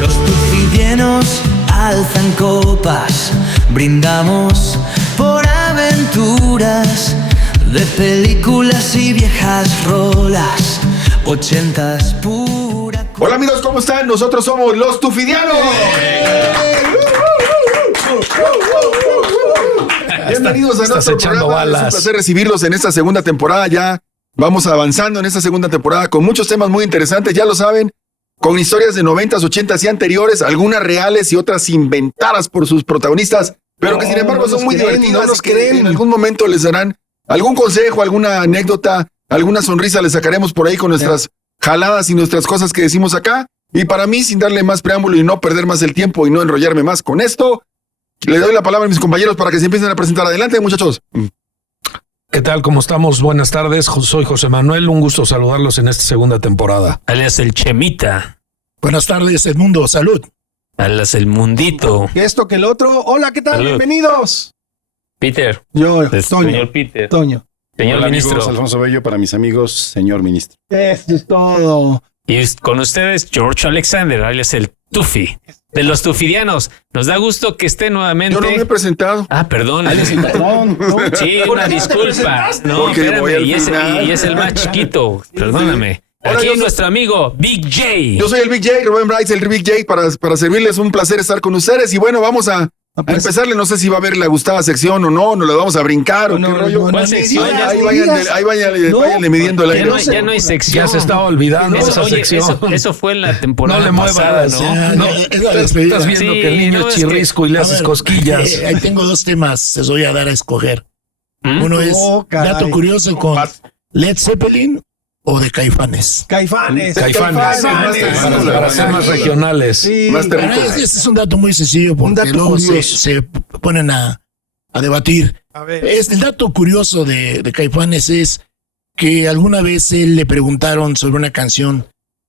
Los tufidienos alzan copas, brindamos por aventuras de películas y viejas rolas, 80s pura. Hola amigos, ¿cómo están? Nosotros somos los Tufidianos. Bienvenidos a nuestro programa. Es un placer recibirlos en esta segunda temporada. Ya vamos avanzando en esta segunda temporada con muchos temas muy interesantes, ya lo saben, con historias de 90s, 80s y anteriores, algunas reales y otras inventadas por sus protagonistas, pero que sin embargo son muy divertidas. No nos creen, en algún momento les darán algún consejo, alguna anécdota, alguna sonrisa les sacaremos por ahí con nuestras jaladas y nuestras cosas que decimos acá. Y para mí, sin darle más preámbulo y no perder más el tiempo y no enrollarme más con esto, le doy la palabra a mis compañeros para que se empiecen a presentar. Adelante, muchachos. ¿Qué tal? ¿Cómo estamos? Buenas tardes. Soy José Manuel. Un gusto saludarlos en esta segunda temporada. Alias el Chemita. Buenas tardes, Edmundo. Salud. Alias el Mundito. Que esto, que el otro. Hola, ¿qué tal? Salud. Bienvenidos. Peter. Yo, Toño. Señor Peter. Toño. Señor Hola, ministro. amigos, Alfonso Bello para mis amigos, señor ministro. Esto es todo. Y con ustedes, George Alexander, alias el Tufi. De los Tufidianos. Nos da gusto que esté nuevamente. Yo no me he presentado. Ah, perdón. Perdón. Sí, una disculpa. No, Porque voy al espérame. final. Y es el más chiquito. Perdóname. Ahora Aquí yo soy- nuestro amigo Big J. Yo soy el Big J, Rubén Bryce, el Big J, para servirles. Un placer estar con ustedes. Y bueno, vamos a empezarle. No sé si va a haber la gustada sección o no, nos la vamos a brincar o qué rollo. ¿Cuál sección? Ahí váyanle midiendo la Ya no hay sección. Ya se estaba olvidando esa Oye, sección. eso fue en la temporada No le muevas, pasada, ya, ¿no? Es la despedida. Estás viendo Sí, que el niño no, es es que- chirrisco y le A haces ver, cosquillas. ahí tengo dos temas, les voy a dar a escoger. ¿Mm? Uno es caray. dato curioso con Led Zeppelin o de Caifanes. Caifanes. Caifanes. Para ser más regionales. Sí. Más Para terrible. este es un dato muy sencillo Un porque dato luego curioso. se ponen a debatir. A ver. El dato curioso de Caifanes es que alguna vez él le preguntaron sobre una canción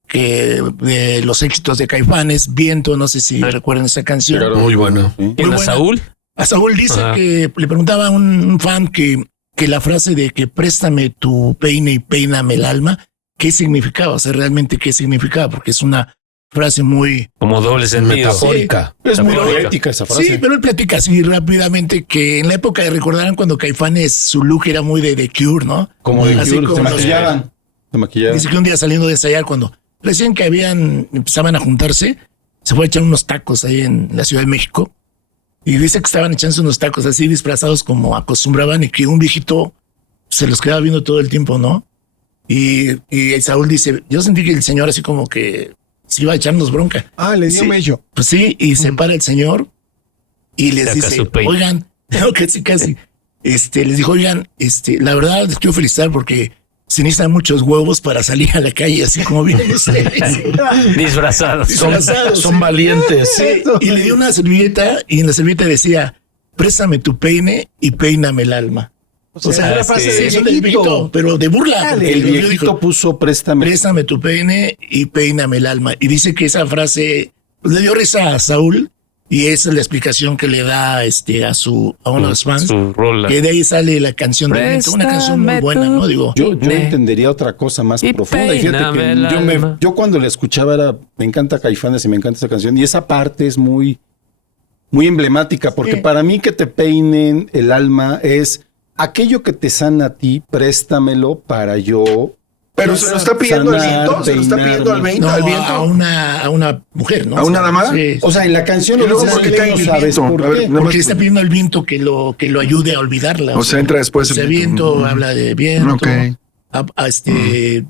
que de los éxitos de Caifanes, Viento, no sé si recuerdan esa canción. Muy bueno. Sí. ¿Quién, a buena. Saúl? A Saúl dice Ajá. que le preguntaba a un fan que la frase de que préstame tu peine y peíname el alma, ¿qué significaba? O sea, realmente qué significaba, porque es una frase muy... Como doble sentido. Metafórica. Es muy Metafórica. poética esa frase. Sí, pero él platica así rápidamente que en la época, recordarán cuando Caifanes, su look era muy de The Cure, ¿no? Como de Así Cure, como se los- maquillaban. Se maquillaban. Dice que un día saliendo de ensayar, cuando recién que empezaban a juntarse, se fue a echar unos tacos ahí en la Ciudad de México. Y dice que estaban echándose unos tacos así disfrazados como acostumbraban y que un viejito se los quedaba viendo todo el tiempo, ¿no? Y Saúl dice, yo sentí que el señor así como que se iba a echarnos bronca. Ah, le dio Sí. mello. Pues sí, y se para el señor y les Saca dice, su peine. oigan, no, casi, les dijo, oigan, la verdad les quiero felicitar porque se necesitan muchos huevos para salir a la calle, así como vienen ustedes. Disfrazados. Son valientes. Sí, y le dio una servilleta y en la servilleta decía, préstame tu peine y peíname el alma. O sea, es una es frase que- de eso del viejito. viejito, pero de burla. Dale. porque El viejito viejito dijo, puso préstame. préstame tu peine y peíname el alma. Y dice que esa frase pues, le dio risa a Saúl y esa es la explicación que le da a uno de los fans. Su rola. Que de ahí sale la canción de Viento, una canción muy Préstame buena, ¿no? Digo, Yo Ne. entendería otra cosa más Y profunda. Y fíjate peíname que el alma. yo cuando la escuchaba me encanta Caifanes y me encanta esa canción. Y esa parte es muy, muy emblemática porque para mí que te peinen el alma es aquello que te sana a ti, préstamelo para yo. Pero se lo está pidiendo al Sanar, viento, se lo está pidiendo al viento. no, al viento. a una mujer, ¿no? ¿A una dama? Sí. O sea, en la canción Y luego, dice, ¿por qué no cae el sabes viento? por A ver, qué. nada más- Porque le está pidiendo al viento que lo ayude a olvidarla. O sea, entra después O sea, el viento, viento. habla de viento. Ok.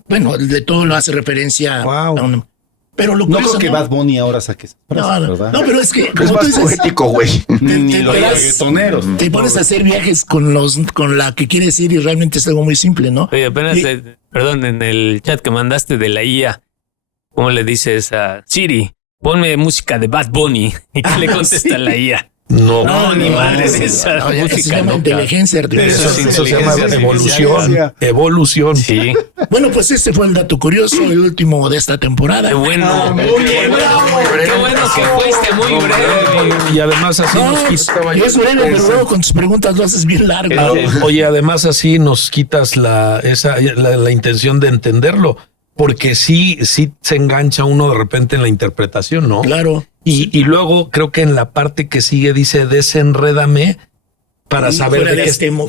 Bueno, de todo lo hace referencia Wow. a un... Pero lo No curioso, creo que Bad Bunny ahora saque esa frase, no, ¿verdad? no, pero es que Es como tú más dices, poético, güey. Ni te los das- reggaetoneros. te pones a hacer viajes con la que quieres ir y realmente es algo muy simple, ¿no? Oye, apenas, Y- perdón, en el chat que mandaste de la IA, ¿cómo le dices a Siri? Ponme música de Bad Bunny. ¿Y qué le contesta la IA? No, ni madre de esa no, ya se música llama loca. inteligencia artificial. Eso se llama Inteligencia evolución. artificial. Evolución. Sí. Bueno, pues este fue el dato curioso, el último de esta temporada. Qué bueno. Qué bueno que fuiste muy breve. Y además así No, nos quitas. yo es breve, pero luego con tus preguntas lo haces bien largo. Oye, además así nos quitas la intención de entenderlo. porque sí se engancha uno de repente en la interpretación, ¿no? Claro. Y luego creo que en la parte que sigue dice desenrédame para saber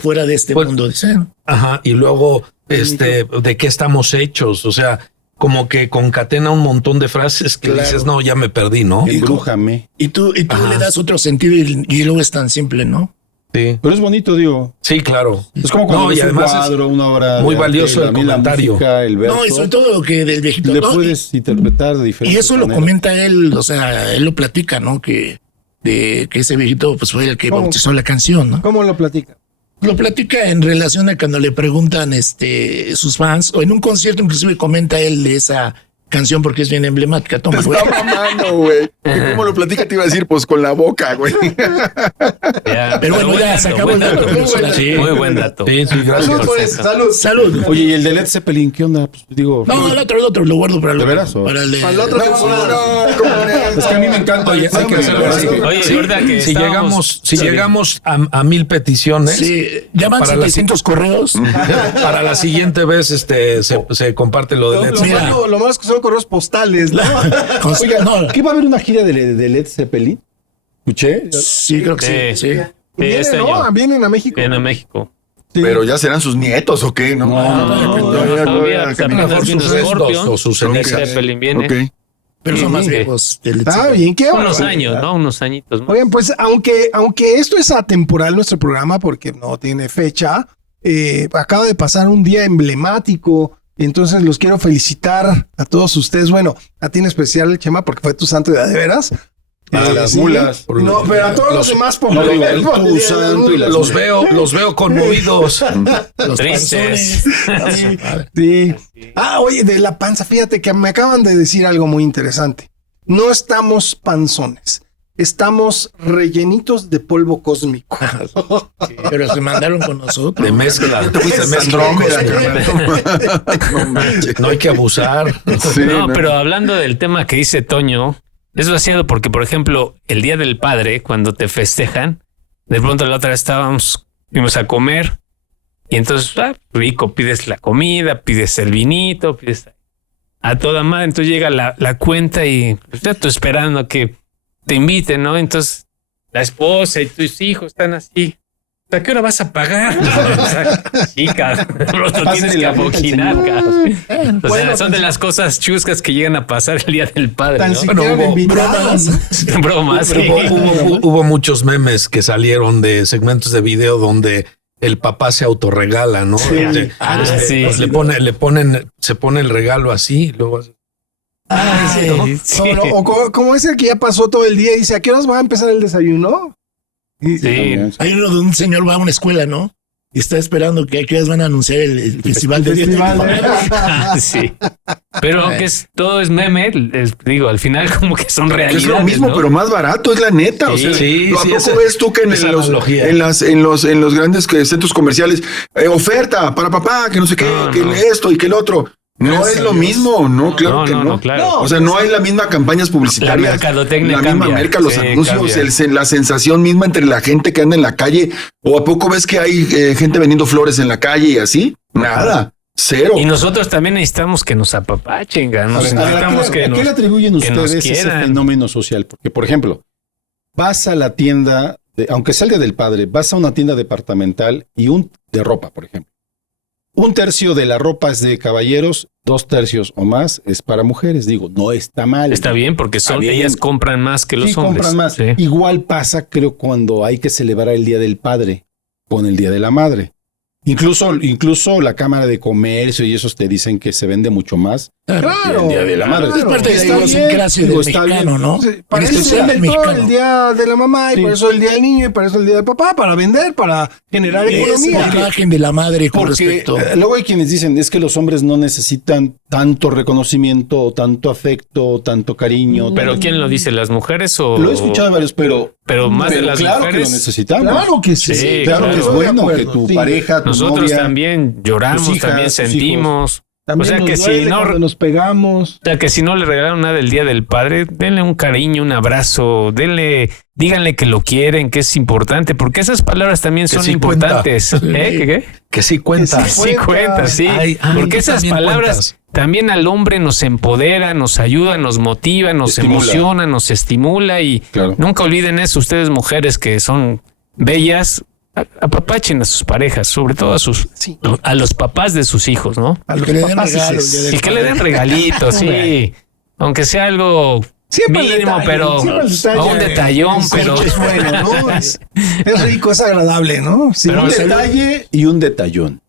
fuera de este pues, mundo, dicen. Ajá, y luego de qué estamos hechos, o sea, como que concatena un montón de frases que dices, no, ya me perdí, ¿no? Embrújame. Y tú le das otro sentido y luego es tan simple, ¿no? Sí. Pero es bonito, digo. Sí, claro. Es como cuando ves un cuadro, una obra muy de valioso arte, el también comentario. La música, el verso, No, y sobre todo lo que del viejito. le ¿no? puedes interpretar de diferentes Y eso lo maneras. comenta él, o sea, él lo platica, ¿no? Que ese viejito pues fue el que ¿Cómo? bautizó la canción, ¿no? ¿Cómo lo platica? Lo platica en relación a cuando le preguntan sus fans, o en un concierto inclusive comenta él de esa canción porque es bien emblemática. Te Toma, güey. está mamando, güey. ¿Y cómo lo platica? Te iba a decir, pues con la boca, güey. Ya, Pero bueno, buen ya dato, se acabó buen el dato. dato. Sí. Muy buen dato. Sí, gracias. Salud, pues, salud. Salud. Oye, ¿y el de Led Zeppelin qué onda? Pues digo... No, el otro, lo guardo para ¿De veras, o? para el de... Para la otra temporada. No, ¿cómo crees? Es que a mí me encanta. Oye, hay que hacerlo así. Oye, Sí, ahorita que si estábamos- llegamos a 1000 peticiones, Sí, ya van Para la 700 correos. para la siguiente vez se comparte lo de Led Zeppelin. Lo malo es que son correos postales, ¿no? Oiga, No, ¿qué va a haber una gira de Led Zeppelin? ¿Escuché? sí, creo que sí. Sí. Vienen, Este ¿no? año. Vienen a México. Viene a México. Sí. Pero ya serán sus nietos o qué, ¿no? Todavía, pues, A lo apenas mejor vino sus restos Scorpion. o sus Ok. cenizas. Zeppelin viene. Ok. Pero son más Sí. viejos. Está bien, qué Unos barbaridad. años, ¿no? Unos añitos más. Oigan, pues aunque esto es atemporal nuestro programa porque no tiene fecha, acaba de pasar un día emblemático, entonces los quiero felicitar a todos ustedes. Bueno, a ti en especial, Chema, porque fue tu santo de veras. A las Sí. mulas. No, pero a todos los demás, por No, digo, favor. tu santo y las Los veo conmovidos. Los Tristes. panzones. Sí. Oye, de la panza, fíjate que me acaban de decir algo muy interesante. No estamos panzones, estamos rellenitos de polvo cósmico. Pero se mandaron con nosotros. De mezcla. Te fuiste de mezcla. Andrómeda, carnal. No manches. No hay que abusar. Sí, No, pero hablando del tema que dice Toño, es vaciado porque, por ejemplo, el Día del Padre, cuando te festejan, de pronto la otra vez fuimos a comer y entonces, rico, pides la comida, pides el vinito, pides a toda madre, entonces llega la cuenta y pues, ya tú esperando a que te inviten, ¿no? Entonces la esposa y tus hijos están así. ¿A qué hora vas a pagar? O sea, sí, cabrón. Lo tienes que aboquinar, cabrón. O sea, son de las cosas chuscas que llegan a pasar el Día del Padre, Tan ¿no? siquiera de invitados. Bromas. sí. Hubo muchos memes que salieron de segmentos de video donde el papá se autorregala, ¿no? Sí. Sí. Se pone el regalo así, y luego Ay, sí. No, como es el que ya pasó todo el día y dice, ¿a qué horas va a empezar el desayuno? Sí. Hay uno de un señor va a una escuela, ¿no? Y está esperando que aquí van a anunciar el festival de Sí. Pero aunque todo es meme, digo, al final como que son realidades. Es lo mismo, ¿no? pero más barato, es la neta. O sea, sí, ¿a sí, poco esa- ves tú que en esa los, analogía. en los grandes centros comerciales, oferta para papá, que no sé qué, No, que no. esto y que el otro? No es lo mismo, no, claro que no. claro. O sea, no hay la misma campañas publicitarias. La mercadotecnia La misma cambia. merca, los Sí, anuncios, cambia. la sensación misma entre la gente que anda en la calle. ¿O a poco ves que hay gente vendiendo flores en la calle y así? Nada, cero. Y nosotros también necesitamos que nos apapachen, A nos ver, necesitamos ¿a que qué le atribuyen que nos ustedes ese quieran. fenómeno social? Porque, por ejemplo, vas a la tienda, aunque salga del padre, vas a una tienda departamental y de ropa, por ejemplo. 1/3 de la ropa es de caballeros, 2/3 o más es para mujeres. Digo, no está mal. Está bien porque Está bien. ellas compran más que los Sí, hombres. compran más. Sí. Igual pasa, creo, cuando hay que celebrar el Día del Padre con el Día de la Madre. Incluso la Cámara de Comercio y esos te dicen que se vende mucho más Claro. el Día de la Madre. Es parte de la Está bien. idiosincrasia del Digo, está mexicano, bien. ¿no? Sí, En para eso se especial del inventó mexicano. el día de la mamá y Sí. por eso el día del niño y para eso el día del papá, para vender, para generar Es la economía. imagen de la madre con Porque respecto. luego hay quienes dicen es que los hombres no necesitan tanto reconocimiento o tanto afecto o tanto cariño. Pero ¿quién lo dice? ¿Las mujeres o...? Lo he escuchado de varios, pero Más de las claro mujeres. que lo necesitamos. Claro que sí. Sí, Claro que es claro. bueno Estoy de que acuerdo, tu sí. pareja, tu Nosotros novia, también lloramos, tus hijas, también tus sentimos. También O sea, que nos duele si no- cuando nos pegamos. O sea, que si no le regalaron nada el Día del Padre, denle un cariño, un abrazo, díganle que lo quieren, que es importante, porque esas palabras también son sí importantes. ¿Qué? Que sí cuenta. Que Sí cuenta, sí. Ay, porque tú esas también palabras cuentas. también al hombre nos empodera, nos ayuda, nos motiva, nos Estimula. emociona, nos estimula y Claro. nunca olviden eso, ustedes mujeres que son bellas, apapachen a sus parejas, sobre todo a los papás de sus hijos, ¿no? A los Que le den papás regalos, sí, Día del Y que le den regalitos, sí. Aunque sea algo Siempre el mínimo, detalle, pero siempre el detalle. o un detallón, pero Es bueno, ¿no? Es rico, es agradable, ¿no? Sí. Pero Un salud. detalle y un detallón.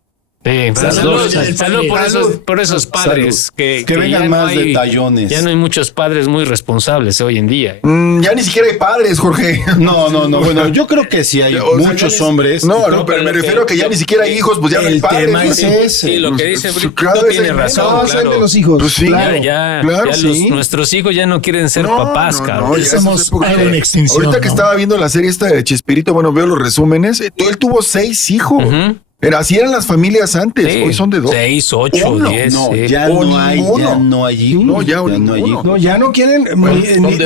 sí, pero Salud, salud por esos padres Que ya vengan no más hay- detallones. Ya no hay muchos padres muy responsables hoy en día. Ya ni siquiera hay padres, Jorge. No. Bueno, yo creo que sí hay O sea, muchos ya ni- hombres. No, No, pero me pero refiero a que ya ni siquiera hay hijos, pues ya no hay el padres. tema pues. es ese. Sí, lo que dice Pues, Brito cada vez tiene hay menos. razón, No, salen claro. los hijos. Pues sí. claro. Claro, sí. Nuestros hijos ya no quieren ser No, papás, no, cabrón. no, ya Somos esas épocas- algo en extinción, Ahorita que ¿no? estaba viendo la serie esta de Chespirito, bueno, veo los resúmenes. Él tuvo 6 hijos. Ujú. Pero así eran las familias antes. Sí, Hoy son de 2. 6, 8, Uno. 10. No, sí. ya O no hay, ninguno. ya no hay hijos. No, ya no hay ninguno. hijos. No, ya no quieren,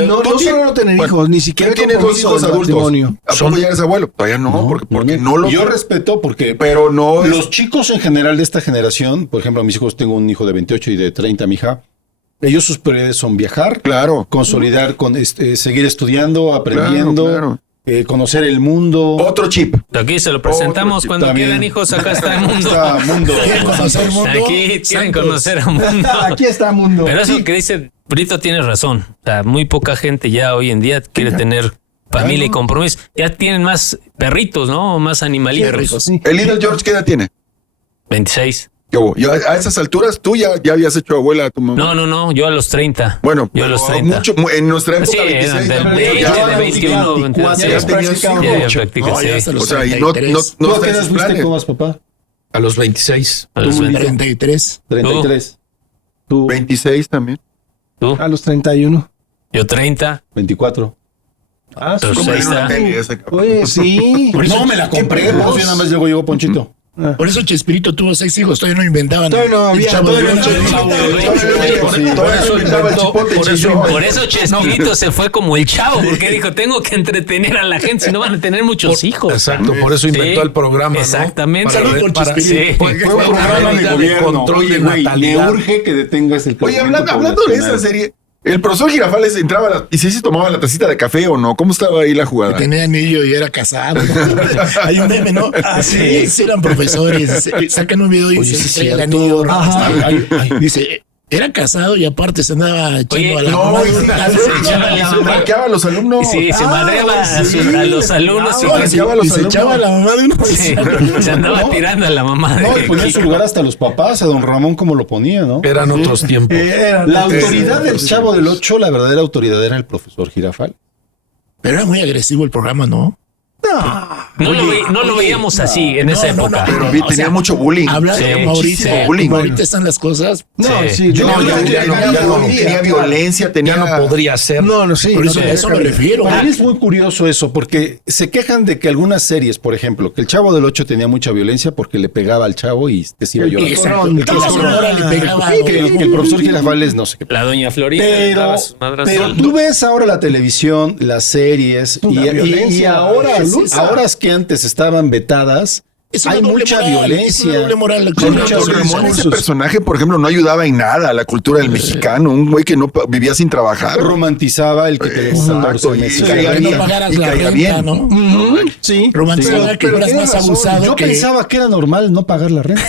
no tú solo no tener bueno, hijos, ni siquiera Tú tienes 2 compromiso hijos del adultos. matrimonio. ¿A poco ya eres abuelo? Todavía no, porque no lo. Yo respeto porque Pero no es- los chicos en general de esta generación, por ejemplo, mis hijos, tengo un hijo de 28 y de 30, mi hija, ellos sus prioridades son viajar, Claro. consolidar, seguir estudiando, aprendiendo, Claro. Conocer el mundo. Otro chip. Aquí se lo presentamos Otro, cuando también. quieran hijos, acá está el mundo. Está mundo. ¿Quieren conocer el mundo? Aquí quieren Santos. conocer al mundo. Aquí está mundo. Pero eso que dice Brito tiene razón. O sea, muy poca gente ya hoy en día quiere tener familia y compromiso. Ya tienen más perritos, ¿no? Más animalitos. Perritos. Sí. El Little George, ¿qué edad tiene? 26. ¿Qué hubo? Ya a esas alturas tú ya habías hecho abuela a tu mamá. No, yo a los 30. Bueno, yo a los pero 30. en nuestra época, Sí, 26, del ya 20, ya del habías 21, 24, ya ya tenías practicado. Ya mucho. practica, No, ya sí. hasta los O sea, y 33. no ¿Tú a qué está en edad sus fuiste planes. con más papá? A los 26. A los 20. 33. 33. Tú, 26 también. ¿Tú? A los 31. Yo 30. 24. Ah, Pero ¿Cómo ahí era una está. tele esa, cabrón? Oye, sí. No, me la compré. Por eso nada más llegó Ponchito. Por eso Chespirito tuvo 6 hijos, todavía no inventaban. Todavía no el había, Chavo todavía del no Ocho. había. Todavía no inventaba el chipote chillón. Por eso Chespirito se fue como el Chavo, porque dijo, tengo que entretener a la gente, si no van a tener muchos hijos. Exacto, por eso inventó Sí, el programa, ¿no? exactamente. Para, Salud por para, Chespirito. sí, Fue un programa de gobierno. control Oye, de güey, natalidad. me urge que detengas el Oye, crecimiento hablando de esa poblacional. serie, el profesor Girafales entraba y sí se tomaba la tacita de café o no. ¿Cómo estaba ahí la jugada? Tenía anillo y era casado. Hay un meme, ¿no? Sí, eran profesores. Sacan un video y Oye, dice, sí, trae el cierto. anillo. Ajá. Dice, era casado y aparte se andaba echando a la No, mamá de y un- se marqueaba a los alumnos. Sí, se madreaba a los alumnos y No, que marqueaba a los y se alumnos. echaba a la mamá de uno. sí, se andaba tirando a la mamá de No, y ponía en su Kiko. lugar hasta los papás, a don Ramón como lo ponía, ¿no? Eran otros tiempos. La autoridad del Chavo del Ocho, la verdadera autoridad era el profesor Girafal. Pero era muy agresivo el programa, ¿no? No lo veíamos así en esa época. Pero O tenía sea, mucho bullying. Habla de Sí, como muchísimo ahorita, bullying. como ahorita están las cosas. No, Sí. sí. No, tenía violencia, tenía Ya no podría ser. No, sí. Por eso no, a eso me refiero. Para mí es muy curioso eso, porque se quejan de que algunas series, por ejemplo, que el Chavo del Ocho tenía mucha violencia porque le pegaba al chavo y te iba llorando. Exacto. El Que la señora le pegaba. Que el profesor Girafales no sé qué. La doña Florinda Pero, daba sus madrazos. pero tú ves ahora la televisión, las series Una y violencia ahora absoluta. que antes estaban vetadas, Es una hay doble mucha moral, violencia. es una doble moral. Con mucha Ramón, violencia. ese personaje, por ejemplo, no ayudaba en nada a la cultura del mexicano. Un güey que no vivía sin trabajar. Romantizaba el que te Exacto, 14 y meses. caía Que no bien, pagaras y la caía renta, bien. ¿no? Sí. Romantizaba que Pero fueras tienes más razón. abusado Yo que... pensaba que era normal no pagar la renta.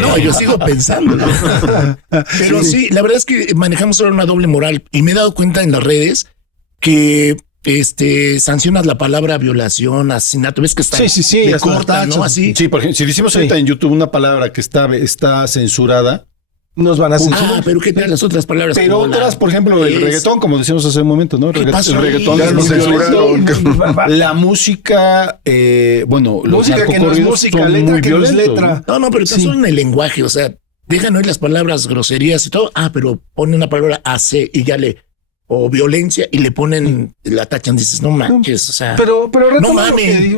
No, yo sigo pensando. Pero sí, la verdad es que manejamos ahora una doble moral y me he dado cuenta en las redes que sancionas la palabra violación, asesinato, ves que está Sí, le hasta cortan, ¿no? tachas. Así. Sí, por ejemplo, si decimos ahorita en YouTube una palabra que está censurada, Nos van a censurar. Ah, pero ¿qué tal las otras palabras? pero como la- otras, por ejemplo, el es- reggaetón, como decíamos hace un momento, ¿no? ¿Qué pasó El ahí? reggaetón Ya es lo muy censuraron. violento. La música, bueno, los Música que no es narcocorridos música, son letra muy que no es violentos, letra. No, pero tan solo en el lenguaje, o sea, dejan oír las palabras groserías y todo. Ah, pero ponen una palabra AC y ya o violencia y le ponen, la tachan, dices, no manches, o sea. Pero retomo, No lo que,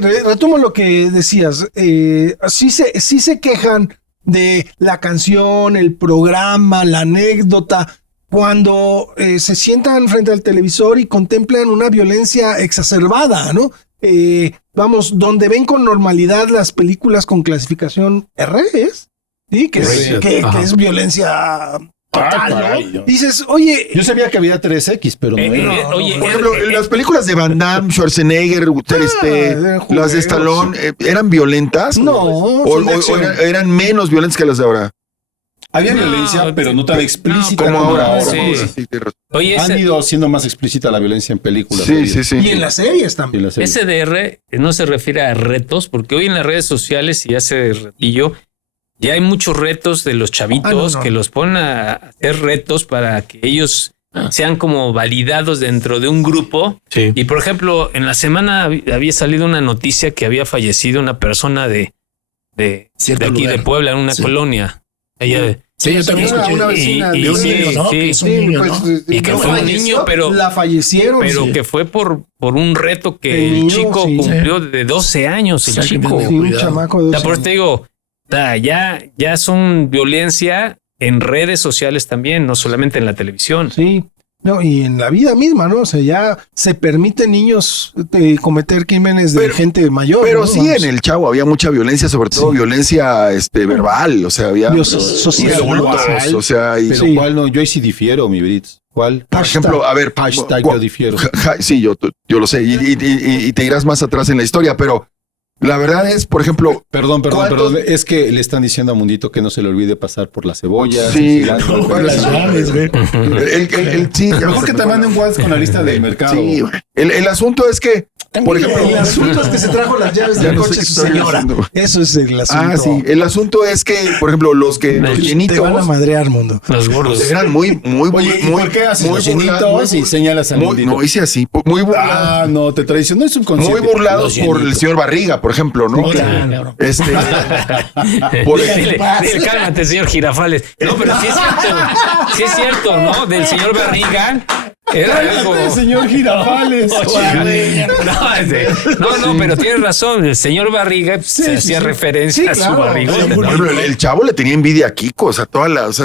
mames. retomo lo que decías. Sí se quejan de la canción, el programa, la anécdota, cuando se sientan frente al televisor y contemplan una violencia exacerbada, ¿no? Vamos, donde ven con normalidad las películas con clasificación R, ¿sí? Que es violencia total, ¿no? Dices, oye... Yo sabía que había 3X, pero no. Oye, por ejemplo, las películas de Van Damme, Schwarzenegger, las de Stallone, ¿eran violentas? No. ¿O eran menos violentas que las de ahora? Había violencia, pero no tan explícita como ahora. Sí. Oye, Han ido siendo más explícita la violencia en películas. Sí. Y en las series también. SDR no se refiere a retos, porque hoy en las redes sociales y hace ratillo ya hay muchos retos de los chavitos que los ponen a hacer retos para que ellos sean como validados dentro de un grupo. Sí. Y por ejemplo, en la semana había salido una noticia que había fallecido una persona de aquí de Puebla, en una colonia. Ella, Sí, yo también escuché. Una vecina de un niño, ¿no? Que es un niño, ¿no? Y que fue un niño, pero la fallecieron. pero que fue por un reto que El el niño, chico cumplió de 12 años, el chico. Sí, un chamaco de 12 Por eso te digo, ya son violencia en redes sociales también, no solamente en la televisión. Sí, no, y en la vida misma, ¿no? O sea, ya se permite niños cometer crímenes de gente mayor. Pero ¿no? sí, Vamos. en el Chavo había mucha violencia, sobre todo violencia verbal, o sea, había Social, insultos, ¿no? o sea, y, Pero ¿cuál no? Yo ahí sí difiero, mi Brits. ¿Cuál? por ejemplo, a ver, Hashtag yo difiero. Sí, yo lo sé, y te irás más atrás en la historia, pero la verdad es, por ejemplo, Perdón, es que le están diciendo a Mundito que no se le olvide pasar por la cebolla. Sí, por las llaves, güey. sí, Mejor que te manden WhatsApp con la lista del mercado. Sí, el asunto es que, por ejemplo, El asunto es que se trajo las llaves Ya del no coche sé de qué su estoy señora. haciendo. Eso es el asunto. sí, el asunto es que, por ejemplo, los te van a llenitos madrear, mundo. Los gordos. eran muy, Oye, ¿y por qué haces los llenitos y señalas al Mundito? No hice así, muy burlados. No, te traicionó el subconsciente. Muy burlados por el señor Barriga, por ejemplo, ¿no? Claro. Dile, cálmate, señor Girafales. No, pero sí es cierto, ¿no? Del señor Barriga. Era algo. Señor Girafales. No, pero tienes razón. El señor Barriga se hacía referencia a su barrigota. Por ejemplo, el Chavo le tenía envidia a Kiko, o sea,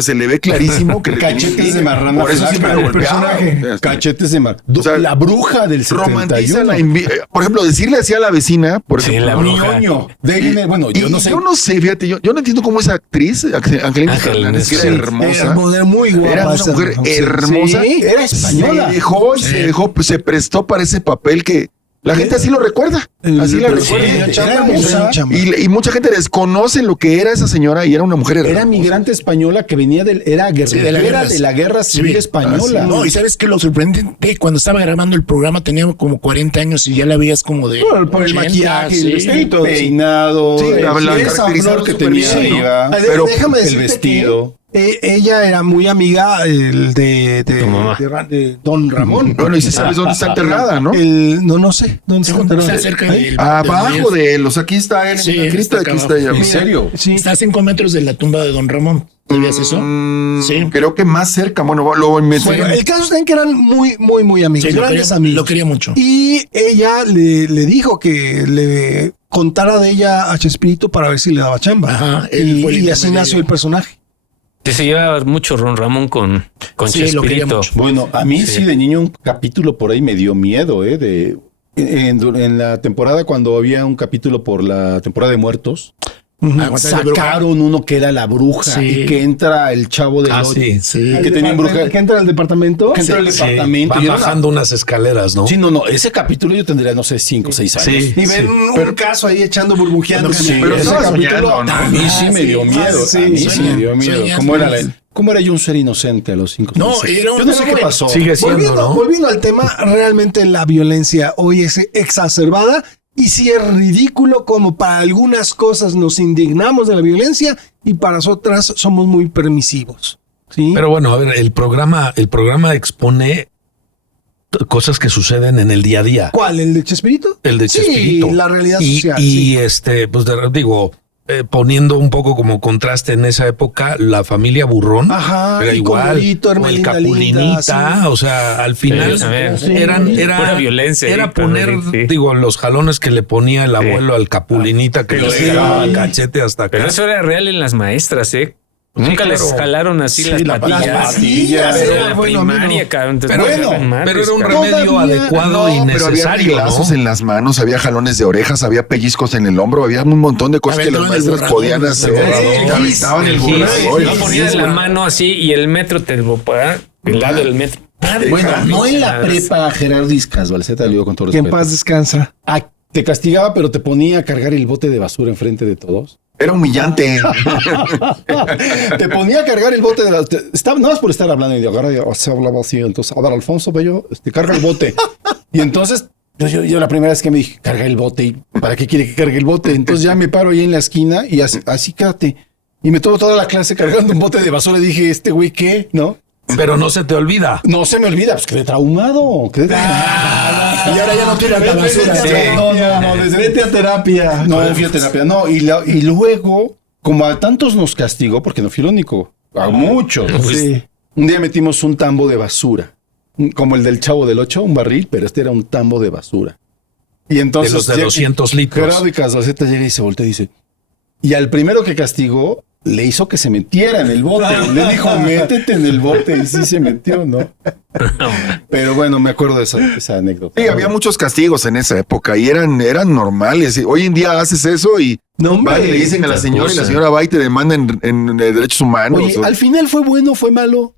se le ve clarísimo que le tenía Cachetes envidia. de marrana. Por eso siempre lo golpeaba. Cachetes de marrana. O sea, La bruja del romantiza 71. la envidia. Por ejemplo, decirle así a la vecina, por Sí, ejemplo, la bruja. Ñoño. De ahí viene, bueno, yo no sé. Yo no sé, fíjate, yo no entiendo cómo esa actriz, Angelina Fernández, que era sí. hermosa. Era muy guapa. Era una esa mujer mujer. hermosa. Sí. Era española. Se dejó, pues se prestó para ese papel que la gente así lo recuerda. Así la recuerda. Era hermosa. Y mucha gente desconoce lo que era esa señora y era una mujer hermosa. Era migrante española que venía era guerrillera de la guerra civil española. No, y sabes que lo sorprendente, cuando estaba grabando el programa tenía como 40 años y ya la veías como de. Por el 80, maquillaje, sí. el vestido. Peinado, Sí, la esa caracterizada flor que súper tenía bien, ¿no? arriba, Pero déjame el decirte vestido. que, ella era muy amiga de Don Ramón. Bueno, y si sabes dónde está enterrada, ¿no? No sé dónde está enterrada. Está cerca del. Abajo de él, o sea, aquí está él, Sí, en la crista, está aquí acá está ella. ¿En serio? Sí. Está a 5 metros de la tumba de Don Ramón. ¿Sabías eso? Sí. Creo que más cerca, bueno, luego Bueno, el caso está en que eran muy amigos, Sí, grandes amigos. lo quería mucho. Y ella le dijo que le contara de ella a Chespirito para ver si le daba chamba. Ajá, él fue el y así intermediario. nació el personaje. Sí, se lleva mucho Ron Ramón con Sí, lo quería Chespirito. mucho. Bueno, a mí sí de niño un capítulo por ahí me dio miedo, en la temporada cuando había un capítulo por la temporada de muertos, sacaron uno que era la bruja Sí. y que entra el chavo de Sí. que tenía bruja, Que entra al departamento. que entra al departamento Van y era bajando unas escaleras, ¿no? Sí, no, ese capítulo yo tendría, no sé, 5 o 6 años. Sí. Y ven un caso ahí echando burbujeando. Sí, pero ese estaba capítulo soñando, ¿no? a mí sí me dio miedo. sí, A mí sí sueña, me dio miedo. sueña, ¿Cómo era yo un ser inocente a los 5 No, yo no sé qué pasó. Sigue siendo, ¿no? Volviendo al tema, realmente la violencia hoy es exacerbada y sí es ridículo como para algunas cosas nos indignamos de la violencia y para otras somos muy permisivos. ¿Sí? Pero bueno, a ver, el programa expone cosas que suceden en el día a día. ¿Cuál? ¿El de Chespirito? El de Chespirito. Sí, la realidad y, social. Y sí. pues digo, poniendo un poco como contraste en esa época, la familia Burrón era y igual, Colorito, o el Hermelinda Capulinita, Linda, sí. o sea, al final era pura violencia. era poner, digo, los jalones que le ponía el abuelo al Capulinita, que le dejaba el cachete hasta acá. Pero eso era real en las maestras, ¿eh? Nunca les jalaron así las patillas. Las patillas, Pero era en la bueno, primaria, amigo. cabrón. Pero era un cabrón. remedio adecuado y pero había necesario, reglazos ¿no? en las manos, había jalones de orejas, había pellizcos en el hombro, había un montón de cosas que los Aventaban el maestros borrador, podían hacer. borrador. Aventaban el Sí, borrador. No ponías la mano así y el metro te lo para el lado del metro. Bueno, no en la prepa Gerardo Iscas, Valceta, le digo con todo Que en respeto. paz descansa. Ah, te castigaba, pero te ponía a cargar el bote de basura enfrente de todos. Era humillante. Te ponía a cargar el bote de la... Estaba nada más por estar hablando y de agarrar, se hablaba así. Entonces, a ver, Alfonso Bello, carga el bote. Y entonces, yo la primera vez que me dije, carga el bote. ¿Y para qué quiere que cargue el bote? Entonces ya me paro ahí en la esquina y así quédate. Y me tomo toda la clase cargando un bote de basura. Y dije, ¿este güey qué? ¿No? Pero no se te olvida. No se me olvida, pues quedé traumado. Y ahora ya no tira la basura. Sí. No, desde Vete a terapia. no, fui a terapia. No, y luego, como a tantos nos castigó, porque no fui el único, a muchos. Sí. Un día metimos un tambo de basura, como el del Chavo del 8, un barril, pero este era un tambo de basura. Y entonces... De los de 200 litros. Gerardo y Casdoceta llega y se voltea y dice... Y al primero que castigó, le hizo que se metiera en el bote. Le dijo, métete en el bote. Y sí se metió, ¿no? Pero bueno, me acuerdo de esa anécdota. Sí, había muchos castigos en esa época y eran normales. Y hoy en día haces eso y No, hombre, van y le dicen a la señora y la señora va y te demanda en derechos humanos. Oye, al final fue bueno, fue malo.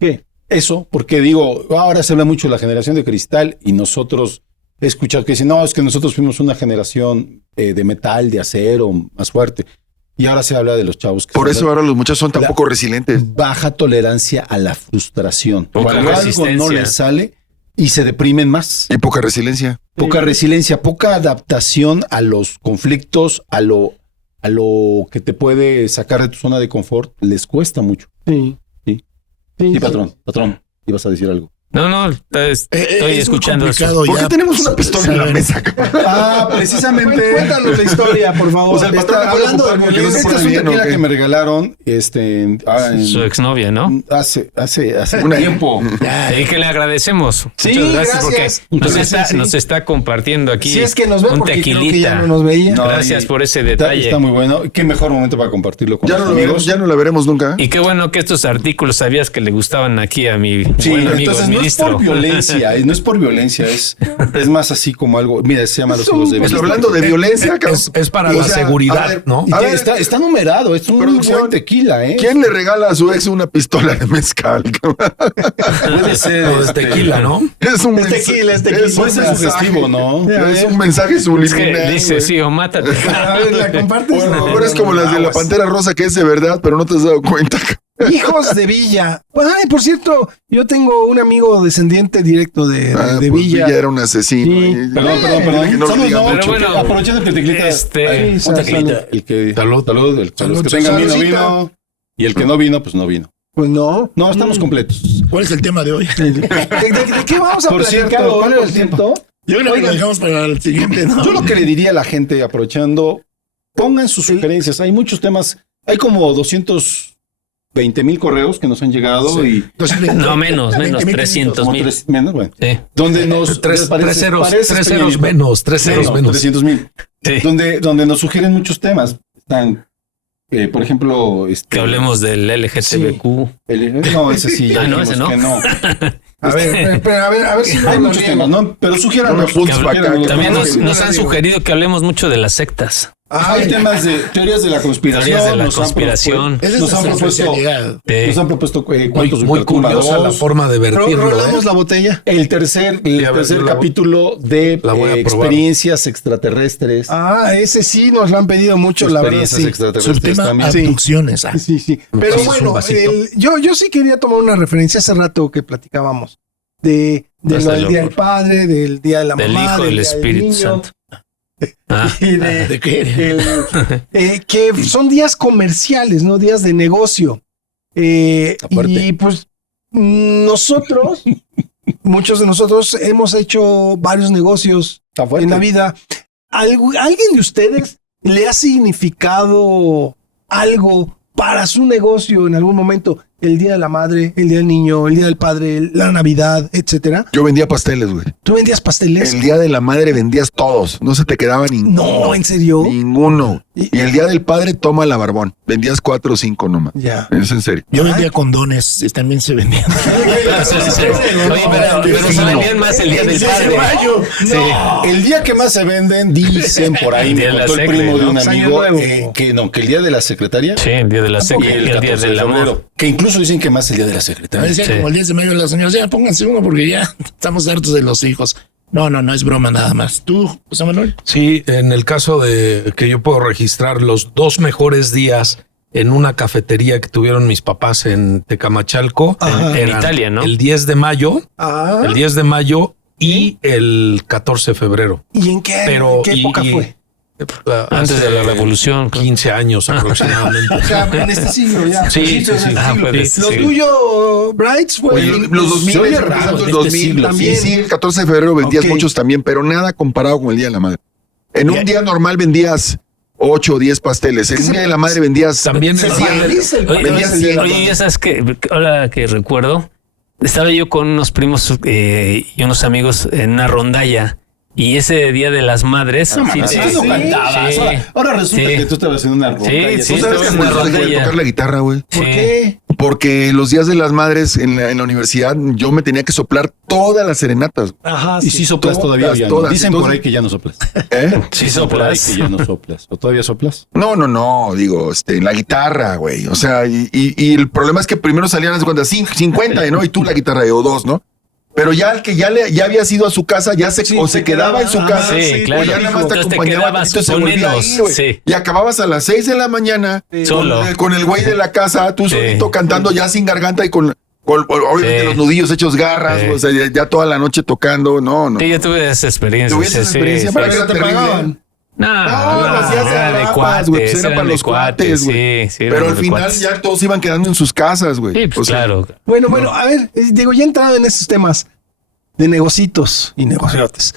¿Qué? Eso, porque digo, ahora se habla mucho de la generación de cristal y nosotros he escuchado que dicen, no, es que nosotros fuimos una generación de metal, de acero, más fuerte. Y ahora se habla de los chavos que Por son eso ahora los muchachos son tan La- poco resilientes. baja tolerancia a la frustración. Poca Cuando algo no resistencia. les sale y se deprimen más. Y poca resiliencia. Poca resiliencia, poca adaptación a los conflictos, a lo que te puede sacar de tu zona de confort, les cuesta mucho. Sí. Sí. Sí, Sí, patrón, ibas a decir algo. No, estoy Es escuchando muy eso. complicado ¿Por qué ya, tenemos pues, una pistola en la saber. mesa, cabrón? Precisamente. Cuéntanos la historia, por favor. O sea, el patrón Está hablando de porque no se violencia. Esta es una bien, tequila ¿o qué? que me regalaron Su exnovia, ¿no? hace Un tiempo. Y que le agradecemos. Sí, Muchas gracias. porque Gracias, sí. nos está compartiendo aquí Si es que nos ve un porque creo que tequilita. ya no nos veía. No, Gracias y por ese Está, detalle. está muy bueno. Qué mejor momento para compartirlo con Ya los no, amigos. ya no la veremos nunca. Y qué bueno que estos artículos sabías que le gustaban aquí a mi Sí, buen amigo entonces el no es ministro. por violencia, no es por violencia, es más así como algo. Mira, se llama Los Hijos de Pues Vista. hablando de violencia, cabrón. Es para O la sea, seguridad, a ver, ¿no? Y A tiene- ver, está numerado, es un producción, buen tequila, ¿eh? ¿quién le regala a su ex una pistola de mezcal? Puede ser O de tequila, ¿no? Es un Es tequila, es tequila. un Puede ser mensaje. sugestivo, ¿no? Es un mensaje Es que subliminal. dice, güey. sí, o mátate. A ver, la compartes. Bueno, ahora es como las de la Pantera Rosa, que es de verdad, pero no te has dado cuenta. Hijos de Villa. Ay, por cierto, yo tengo un amigo descendiente directo de Pues Villa. Villa era un asesino. Sí. Y- Perdón. que no lo Salud, diga no, mucho. pero bueno, aprovechando que el tequilita. este, Sí, un salud. tequilita. El que. Salud. Salud. Los Salud, que tengan vino, saludcita. vino. Y el que no vino, pues no vino. Pues no. No, estamos completos. ¿Cuál es el tema de hoy? ¿De qué vamos a Por platicar cierto, hoy, ¿cuál era por el cierto? tiempo? Yo creo que lo dejamos para el siguiente, ¿no? Yo lo que le diría a la gente, aprovechando, pongan sus sugerencias. Hay muchos temas. Hay como 220,000 correos que nos han llegado y. no menos, 300,000. Como menos, bueno. Sí. Donde nos. Tres ceros pequeñito. menos, 3 ceros menos. 300,000. Sí. Donde nos sugieren muchos temas. Están, por ejemplo, Que hablemos del LGTBQ. no, ese sí. Ya No, dijimos ese no. que no. A ver si Hay no muchos lo temas, ¿no? Pero sugieran los puntos para acá. También nos no, han sugerido que hablemos mucho de las sectas. Hay temas de teorías de la conspiración. Teorías de la nos han conspiración. Esa es Nos han nuestra propuesto, especialidad. nos han propuesto Muy, cuántos muy curiosa la forma de vertirlo. rolamos ¿eh? la botella. El tercer a ver, yo la- capítulo de la voy a probar. experiencias extraterrestres. Ese sí nos lo han pedido mucho, la verdad. experiencias Sí. extraterrestres Subtema también. abducciones. Sí, sí. Pero ¿Quieres un bueno, vasito? yo sí quería tomar una referencia hace rato que platicábamos de lo Está del loco. Día del Padre, del Día de la Del Mamá, Hijo, del del Día Espíritu Niño, Santo. Ah, y ¿De qué? que son días comerciales, ¿no? Días de negocio. Aparte. Y pues nosotros, muchos de nosotros hemos hecho varios negocios Está fuerte. en la vida. ¿Alguien de ustedes ¿le ha significado algo para su negocio en algún momento? El Día de la Madre, el Día del Niño, el Día del Padre, la Navidad, etcétera. Yo vendía pasteles, güey. ¿Tú vendías pasteles? El Día de la Madre vendías todos. No se te quedaba ninguno. No, ¿en serio? Ninguno. Y el Día del Padre, toma la barbón. Vendías 4 o 5 nomás. Ya. Es en serio. Yo vendía condones, también se vendían. Oye, pero se vendían más el Día del Padre. Sí. El día que más se venden, dicen por ahí, El día me de la contó el secre, primo de ¿no? un Año amigo, nuevo. que el día de la secretaria. Sí, el Día de la Secre y el Día 14 del de Amor. febrero, que incluso dicen que más el día de la Me secretaria. decían Sí. como el 10 de mayo de las señoras, ya pónganse uno porque ya estamos hartos de los hijos. No es broma nada más. ¿Tú, José Manuel? Sí, en el caso de que yo puedo registrar los 2 mejores días en una cafetería que tuvieron mis papás en Tecamachalco. Ajá. En eran Italia, ¿no? El 10 de mayo, Ah, el 10 de mayo y el 14 de febrero. ¿y en qué época fue? Antes de la Hace revolución. 15 años aproximadamente. O sea, en este siglo ya. Sí, principios sí, sí. del Ah, siglo. fue de este Lo siglo. tuyo, Brights, fue Oye, los 2000, se oye empezando raro el de 2000 este siglo, también. Sí, el 14 de febrero vendías Ok. muchos también, pero nada comparado con el Día de la Madre. En un día normal vendías 8 o 10 pasteles. En un Día de la Madre vendías También Se el día del- paraliza el Oye, vendías país. oye, ya sabes que ahora que recuerdo, estaba yo con unos primos y unos amigos en una rondalla. Y ese Día de las Madres. No, sí, mames, sí, tú no sí, cantabas. sí. Ahora resulta Sí. que tú estabas en una ronda. Sí, ¿Tú sabes estuve que en por una eso dejé de rondalla. tocar la guitarra, güey? ¿Por Sí. qué? Porque los días de las madres en la universidad yo me tenía que soplar todas las serenatas. Ajá, Y si soplas Todas, todavía o ya no. todas. Dicen por Entonces- ahí que ya no soplas. ¿Eh? Sí, Dicen por ahí soplas. que ya no soplas. ¿O todavía soplas? No, digo, la guitarra, güey. O sea, y el problema es que primero salían de cuenta 50, ¿no? Y tú la guitarra o 2, ¿no? Pero ya el que ya había ido a su casa, ya se quedaba en su casa. Sí, claro. O ya nada más te Entonces te acompañaba quedabas tantito y se con volvía a menos, ir, güey. sí. Y acababas a las 6 de la mañana Solo. con el güey de la casa, tú Sí. solito cantando ya sin garganta y con obviamente Sí. los nudillos hechos garras, Sí. o sea, ya toda la noche tocando. No. Sí, yo tuve esa experiencia. ¿Tuviste esa sí, experiencia? sí, ¿Para sí. qué Pero te terrible? pagaban. No, lo hacías era de de rapas, güey, pues cuates, era para eran los de cuates, cuates, güey. sí, Pero eran al de final cuates. ya todos iban quedando en sus casas, güey. Sí, pues O sea, claro. Bueno, a ver, digo, ya entrado en estos temas de negocitos y negociotes,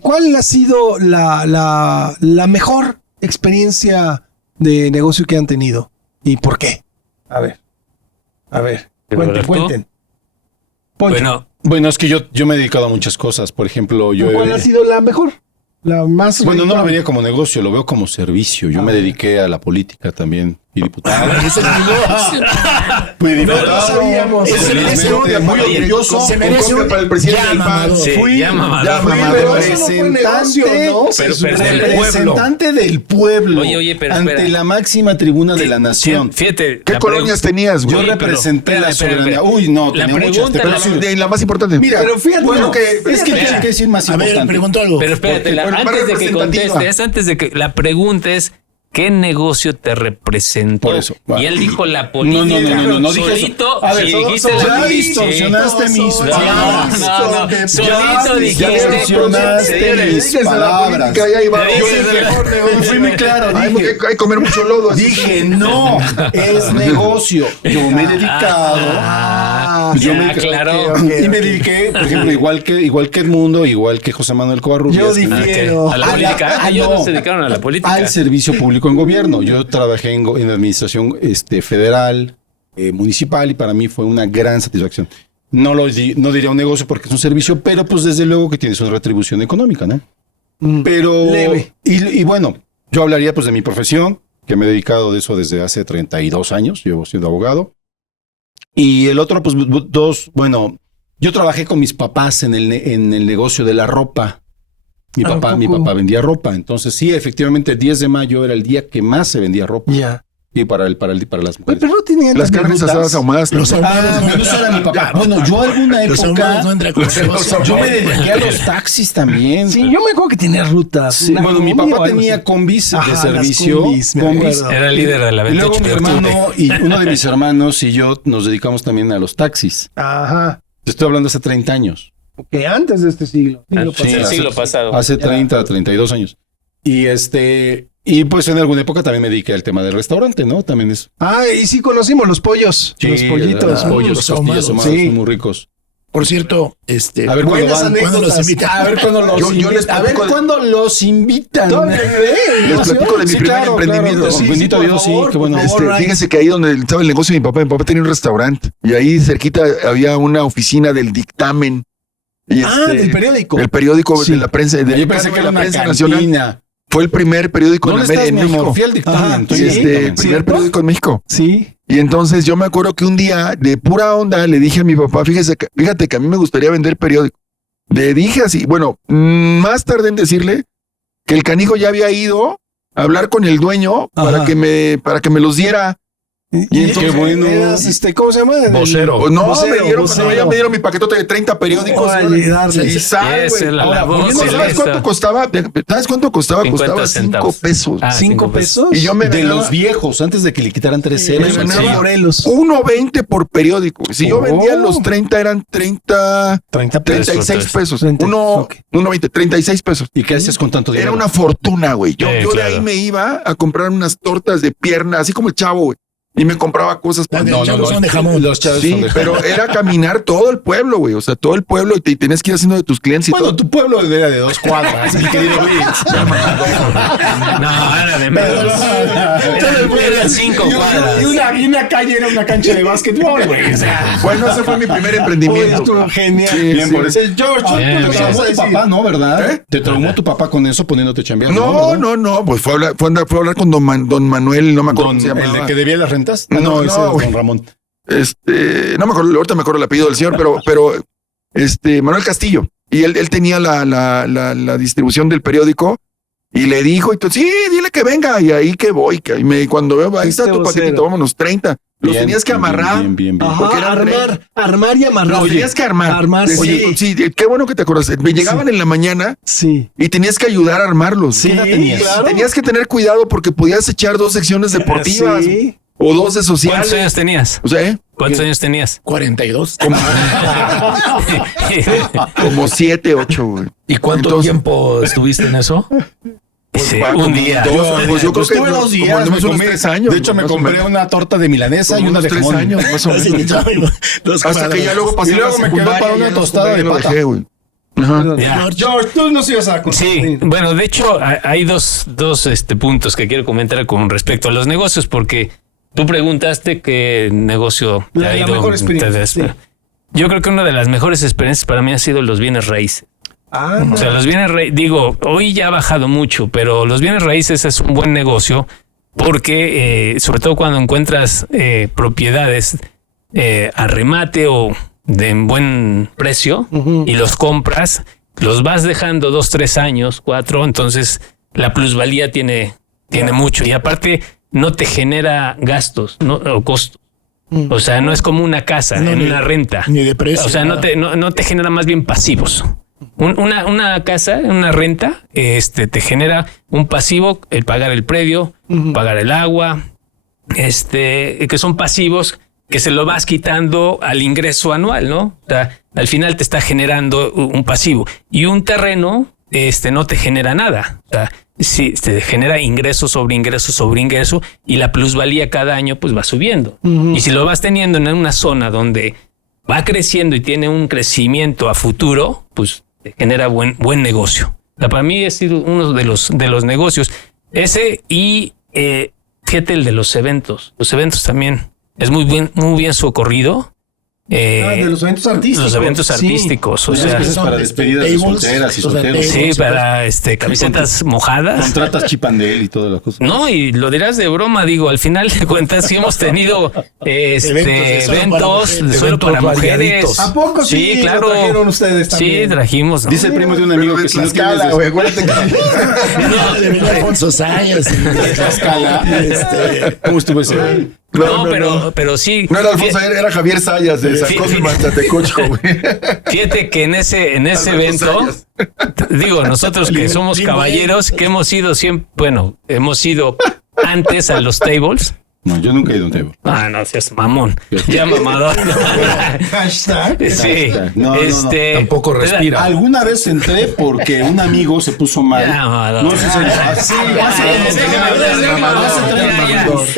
¿cuál ha sido la mejor experiencia de negocio que han tenido? ¿Y por qué? A ver, ¿Tú? cuenten. Poncho, Bueno, es que yo me he dedicado a muchas cosas. Por ejemplo, ¿cuál ha sido la mejor? La más... Bueno, no lo rentable. vería como negocio, lo veo como servicio. Yo me dediqué a la política también. Y diputado. Fui diputado. sabíamos. Felizmente, muy orgulloso. Se merece un para el presidente ya, del PAN. mamador. Sí, Fui ya mamador. ya mamador. Pero eso no fue negocio, ¿no? Pero del Representante del pueblo. Oye, pero ante espera. la máxima tribuna de la nación. Fíjate. ¿Qué la colonias tenías, Yo güey? Oye, representé pero- la espera, soberanía. espera. Uy, no, La tenía muchas. pregunta- Pero la- sí, De la más importante. mira, Pero fíjate, bueno, no, es que espera. tiene que decir más A ver, importante. preguntó algo. Pero espérate, Porque, bueno, más antes de que representativa. contestes, antes de que la pregunta es ¿qué negocio te representó? Por eso, va. Y él dijo la política. No dije eso. Solito, A ver, si solo- dijiste ya la distorsionaste mis No, palabras. no. Solito Ya dijiste. distorsionaste mis palabras. Ya iba. Te Yo dices dije, de la- mejor negocio. Fui muy claro, Hay dije. que comer mucho lodo. así. Dije, no, es negocio. Yo me he dedicado. Ya, me claro. Y me dediqué, por ejemplo, igual que Edmundo, igual que José Manuel Covarrubias. Yo difiero. ¿A la política? Ellos se dedicaron a la política. Al servicio público en gobierno. Yo trabajé en administración federal, municipal, y para mí fue una gran satisfacción. No diría un negocio porque es un servicio, pero pues desde luego que tienes una retribución económica, ¿no? Pero, leve. y bueno, yo hablaría pues de mi profesión, que me he dedicado de eso desde hace 32 años, llevo siendo abogado. Y el otro, pues yo trabajé con mis papás en el negocio de la ropa. Mi ¿A papá poco? vendía ropa. Entonces, sí, efectivamente, el 10 de mayo era el día que más se vendía ropa. Ya. Y para las Oye, mujeres. pero no tenía Las carnes asadas ahumadas. Los ahumados no. Bueno, eso era mi papá. Bueno, yo alguna Los ahumados época, no entra con negocio. yo me dediqué a los taxis también. Sí, yo me acuerdo que tenía rutas. Sí, una bueno, mi combi o papá algo tenía así. combis Ajá, de las servicio. combis, me acuerdo. Era líder de la Y venta luego mi de hermano y uno de mis hermanos y yo nos dedicamos también a los taxis. Ajá. Te estoy hablando hace 30 años. Que antes de este siglo. Siglo Sí, pasado. el siglo pasado. Hace 30, 32 años. Y pues en alguna época también me dediqué al tema del restaurante, ¿no? También es. Ah, y sí conocimos los pollos. los pollitos. Los pollos, los costillas ahumados, ahumadas, sí. son muy ricos. Por cierto, a ver ¿cuándo los invitan? A ver cuándo los invitan. A ver cuándo los invitan. Les platico de mi primer emprendimiento. Claro, bendito Dios, sí, qué bueno. Fíjense que ahí donde estaba el negocio de mi papá tenía un restaurante y ahí cerquita había una oficina del dictamen. Y del periódico. El periódico de la prensa. Yo pensé que era la una prensa cantina. nacional. Fue el primer periódico en México. Fui al dictamen. El primer periódico en México. Sí. Y entonces yo me acuerdo que un día, de pura onda, le dije a mi papá, fíjate que a mí me gustaría vender periódico. Le dije así, bueno, más tarde en decirle que el canijo ya había ido a hablar con el dueño para que me los diera. Y entonces, qué bueno. ¿Cómo se llama? Vocero. No, vocero. me dieron mi paquetote de 30 periódicos. Darle. ¿Sabes cuánto costaba? ¿Sabes cuánto costaba? 50 costaba centavos. 5 pesos. ¿5 pesos? Y yo me De ganaba los viejos, antes de que le quitaran 3 ceros. me ganaba Morelos. 1.20 por periódico. Si yo vendía los 30, eran 36 pesos. 1.20, 36 pesos. ¿Y qué haces con tanto dinero? Era una fortuna, güey. Yo de claro. ahí me iba a comprar unas tortas de pierna, así como el chavo, güey. Y me compraba cosas. Los chavos son de jamón. Los chavos Sí, son de pero jamón. era caminar todo el pueblo, güey. O sea, todo el pueblo y tenías que ir haciendo de tus clientes y Bueno, todo. tu pueblo era de 2 cuadras, mi querido Luis. No, era de menos. Eran 5 cuadras. Y una calle era una cancha de básquetbol, güey. O sea, Bueno, ese fue mi primer emprendimiento. Estuvo genial. Sí, bien por eso. George, Bien, ¿tú te qué vas traumó a tu decir? papá, ¿no? ¿Verdad? ¿Eh? ¿Te traumó tu papá con eso poniéndote a chambear? No, pues fue a hablar con don Manuel, no me acuerdo cómo se ¿El llamaba. de que debía las rentas? No, ese no, es güey. don Ramón. No me acuerdo, ahorita me acuerdo el apellido del señor, pero Manuel Castillo. Y él tenía la distribución del periódico y le dijo, sí, dile que venga. Y ahí que voy. Cuando veo, ahí está tu paquetito, vámonos, 30. Los Bien, tenías que amarrar. Bien. Ajá, Porque eran armar y amarrar. Los tenías que armar. Sí. Sí, qué bueno que te acuerdas. Me llegaban en la mañana Sí. y tenías que ayudar a armarlos. Sí, ¿Qué edad tenías? claro. Tenías que tener cuidado porque podías echar 2 secciones deportivas Sí. o 2 de ¿Cuántos sociales. años tenías? O sea, ¿Cuántos años tenías? 42. como 7, 8, güey. ¿Y cuánto Entonces- tiempo estuviste en eso? Sí, Como un día. Pues yo creo que Estuve 2 días. como me unos comí- 3 años. De hecho, me más o compré menos. una torta de milanesa Como y una unos de 3 jamón. años, más o menos. Hasta que ya luego pasé Y luego la me quedó secundaria para y una ya tostada de lo pata. dejé, güey. Ajá. Ya. George, tú nos ibas a contar. Sí, bueno, de hecho hay dos puntos que quiero comentar con respecto a los negocios, porque tú preguntaste qué negocio te La ha ido. mejor experiencia, sí. Yo creo que una de las mejores experiencias para mí ha sido los bienes raíces. O sea, los bienes raíces, digo, hoy ya ha bajado mucho, pero los bienes raíces es un buen negocio porque, sobre todo cuando encuentras propiedades a remate o de buen precio y los compras, los vas dejando 2, 3 años, 4, entonces la plusvalía tiene mucho y aparte no te genera gastos o costos. O sea, no es como una casa, No, en ni- una renta. ni de precio, O sea, no nada. te genera más bien pasivos. Una casa, una renta, te genera un pasivo, el pagar el predio, pagar el agua, que son pasivos que se lo vas quitando al ingreso anual, ¿no? O sea, al final te está generando un pasivo. Y un terreno, no te genera nada. O sea, sí, te genera ingreso sobre ingreso sobre ingreso y la plusvalía cada año pues va subiendo. Y si lo vas teniendo en una zona donde va creciendo y tiene un crecimiento a futuro, pues te genera buen negocio. O sea, para mí ha sido uno de los negocios. Ese y fíjate el de los eventos. Los eventos también es muy bien socorrido. De los eventos artísticos. Los eventos Sí. artísticos. O Pues es sea, que eso es para despedidas de tables, solteras y o sea, solteros. tables. sí, para camisetas mojadas. Contratas chipandel y toda la cosa. No, y lo dirás de broma, digo, al final de cuentas sí hemos tenido eventos solo para mujeres. ¿A poco sí? Sí, lo claro. trajeron ustedes también? Sí, trajimos. ¿no? Dice el primo de un amigo que si no Tlaxcala, tienes güey, acuérdate que No, de venir Alfonso Sayas. ¿Cómo estuvo ese? No, pero sí. No era Alfonso, era Javier Sayas de Sí. Sacos y Mazatecuzco, güey. Fíjate que en ese evento, digo, nosotros que somos caballeros, que hemos ido siempre, bueno, hemos ido antes a los tables, No, yo nunca he ido a un table. Ah, no seas mamón. Ya mamador. Hashtag. Sí. No, Tampoco respira. Alguna vez entré porque un amigo se puso mal. Ya, mamador. No sé si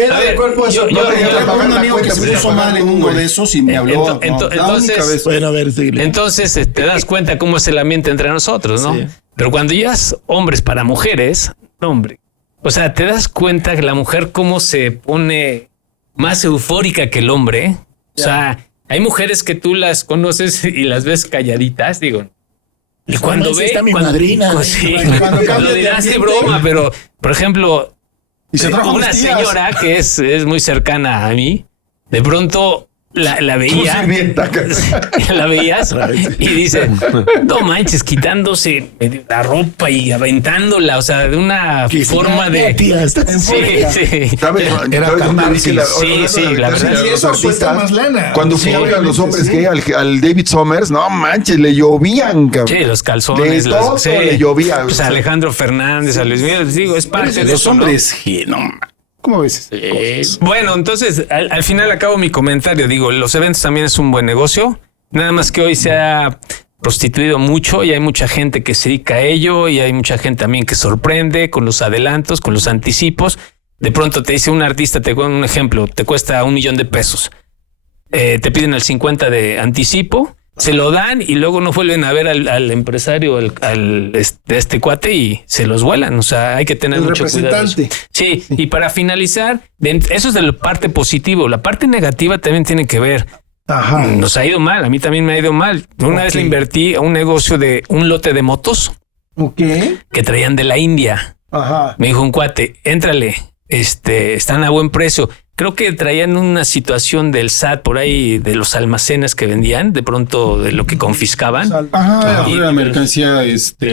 Era de cuerpo de un amigo que se puso mal en uno de esos y me habló. Entonces, Bueno, a ver, síguele. entonces te das cuenta cómo es el ambiente entre nosotros, ¿no? Sí. Pero cuando llevas hombres para mujeres, no, hombre. O sea, te das cuenta que la mujer cómo se pone más eufórica que el hombre. ¿Eh? O sea, hay mujeres que tú las conoces y las ves calladitas, digo. Y cuando ve... Está mi cuando- madrina. Sí, Cuando cambia lo de dirás de ambiente. broma, pero, por ejemplo, Y se trajo una mis tías. señora que es muy cercana a mí, de pronto la Tu veía... sirvienta. La veías y dice, no manches, quitándose la ropa y aventándola, o sea, de una forma de... Tía, está Sí, sí. ¿Sabes? Era ¿Sabes dónde vi que Sí, sí, la verdad. Y eso cuesta más lana. Cuando fui Sí, a ver a los hombres sí. gay, al David Summers, no manches, le llovían, cabrón. Sí, los calzones. De todo le llovía. Pues a Alejandro Fernández, a Luis Miguel, les digo, es parte de Los eso, ¿no? hombres, no. ¿Cómo ves? Bueno, entonces, al final acabo mi comentario. Digo, los eventos también es un buen negocio. Nada más que hoy se ha prostituido mucho y hay mucha gente que se dedica a ello y hay mucha gente también que sorprende con los adelantos, con los anticipos. De pronto te dice un artista, te doy un ejemplo, te cuesta $1,000,000. Te piden el 50 de anticipo, se lo dan y luego no vuelven a ver al empresario, de este cuate y se los vuelan. O sea, hay que tener El mucho cuidado. representante. Sí, y para finalizar, eso es de la parte positiva. La parte negativa también tiene que ver. Ajá. Nos ha ido mal, a mí también me ha ido mal. Una vez le invertí a un negocio de un lote de motos Ok. que traían de la India. Ajá. Me dijo un cuate, éntrale, están a buen precio. Creo que traían una situación del SAT por ahí, de los almacenes que vendían, de pronto de lo que confiscaban. Ajá. Y- La mercancía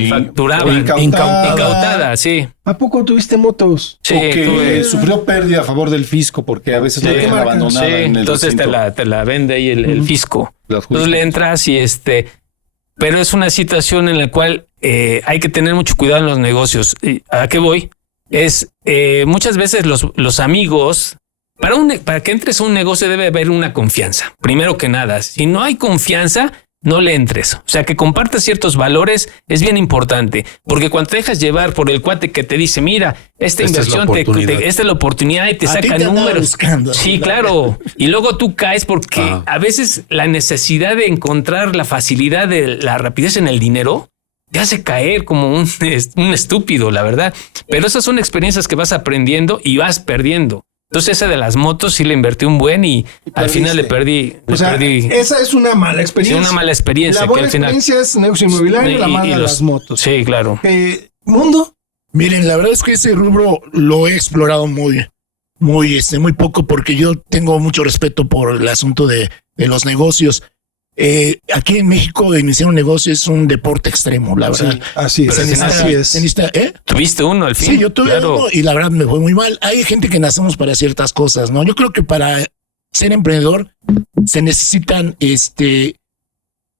Facturaban, incautada, sí. ¿A poco tuviste motos? Sí, o que tuve- sufrió pérdida a favor del fisco porque a veces la ¿qué dejan marca? abandonada sí, en el entonces recinto. te la vende ahí el fisco. Las Entonces le entras y pero es una situación en la cual hay que tener mucho cuidado en los negocios. ¿Y ¿A qué voy? Es muchas veces los amigos, para que entres a un negocio debe haber una confianza. Primero que nada, si no hay confianza, no le entres. O sea, que compartas ciertos valores es bien importante, porque cuando te dejas llevar por el cuate que te dice, mira, esta Esta es la inversión, oportunidad. esta es la oportunidad y te A ti saca te andaba números. buscando. Sí, claro. Y luego tú caes porque a veces la necesidad de encontrar la facilidad de la rapidez en el dinero te hace caer como un estúpido, la verdad. Pero esas son experiencias que vas aprendiendo y vas perdiendo. Entonces esa de las motos sí le invertí un buen y al final le perdí. O sea, esa es una mala Sí, experiencia. una mala experiencia. La que buena al final, experiencia es negocio inmobiliario, la mala las motos. Sí, claro. Mundo. Miren, la verdad es que ese rubro lo he explorado muy poco porque yo tengo mucho respeto por el asunto de los negocios. Aquí en México iniciar un negocio es un deporte extremo, la verdad. Sí, así es. Pero Así es. Se necesita, ¿Tuviste uno al fin? Sí, yo tuve Claro. uno y la verdad me fue muy mal. Hay gente que nacemos para ciertas cosas, ¿no? Yo creo que para ser emprendedor se necesitan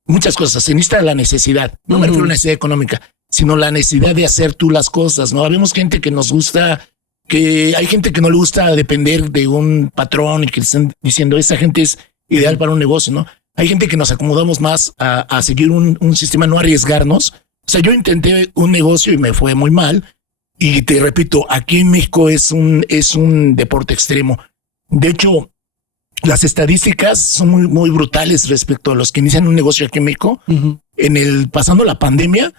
muchas cosas. Se necesita la necesidad. No me refiero a la necesidad económica, sino la necesidad de hacer tú las cosas, ¿no? Habemos gente que nos gusta, que hay gente que no le gusta depender de un patrón y que le están diciendo esa gente es ideal para un negocio, ¿no? Hay gente que nos acomodamos más a seguir un sistema, no arriesgarnos. O sea, yo intenté un negocio y me fue muy mal. Y te repito, aquí en México es un deporte extremo. De hecho, las estadísticas son muy brutales respecto a los que inician un negocio aquí en México. Pasando la pandemia,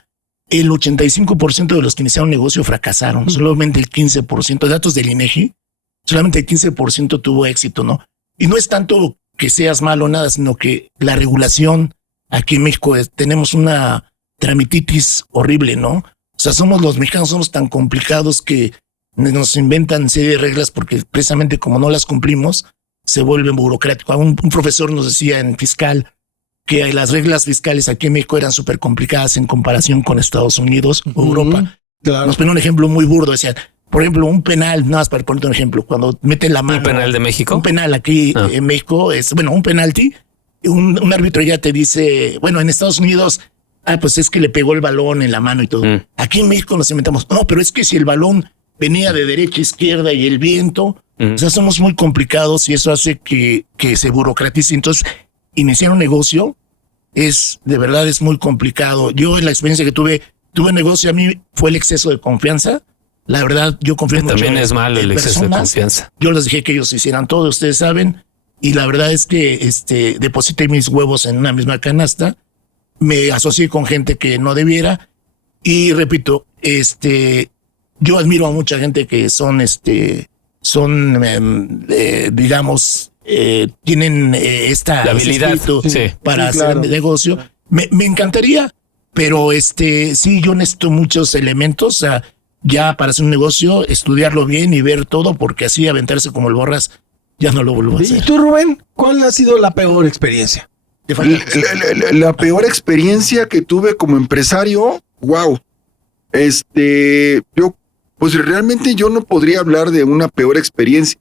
el 85% de los que iniciaron un negocio fracasaron. Solamente el 15%, datos del INEGI, solamente el 15% tuvo éxito, ¿no? Y no es tanto que seas malo o nada, sino que la regulación aquí en México tenemos una tramititis horrible, ¿no? O sea, los mexicanos somos tan complicados que nos inventan serie de reglas porque precisamente como no las cumplimos, se vuelven burocráticos. Un profesor nos decía en fiscal que las reglas fiscales aquí en México eran súper complicadas en comparación con Estados Unidos o Europa. Claro. Nos ponía un ejemplo muy burdo, decían, por ejemplo, un penal, nada más para ponerte un ejemplo, cuando meten la mano. ¿Un penal de México? Un penal aquí en México es, un penalti. Un árbitro ya te dice, en Estados Unidos, pues es que le pegó el balón en la mano y todo. Aquí en México nos inventamos, no, pero es que si el balón venía de derecha a izquierda y el viento. O sea, somos muy complicados y eso hace que se burocratice. Entonces, iniciar un negocio de verdad es muy complicado. Yo en la experiencia que tuve negocio, a mí fue el exceso de confianza. La verdad, yo confío mucho. También es malo el exceso de confianza. Yo les dije que ellos hicieran todo, ustedes saben. Y la verdad es que deposité mis huevos en una misma canasta. Me asocié con gente que no debiera. Y repito, yo admiro a mucha gente que digamos, tienen esta la habilidad para hacer negocio. Me encantaría, pero sí, yo necesito muchos elementos, o sea, ya para hacer un negocio, estudiarlo bien y ver todo, porque así aventarse como el Borras, ya no lo vuelvo a hacer. ¿Y tú, Rubén? ¿Cuál ha sido la peor experiencia? La peor experiencia que tuve como empresario, wow. Pues realmente yo no podría hablar de una peor experiencia,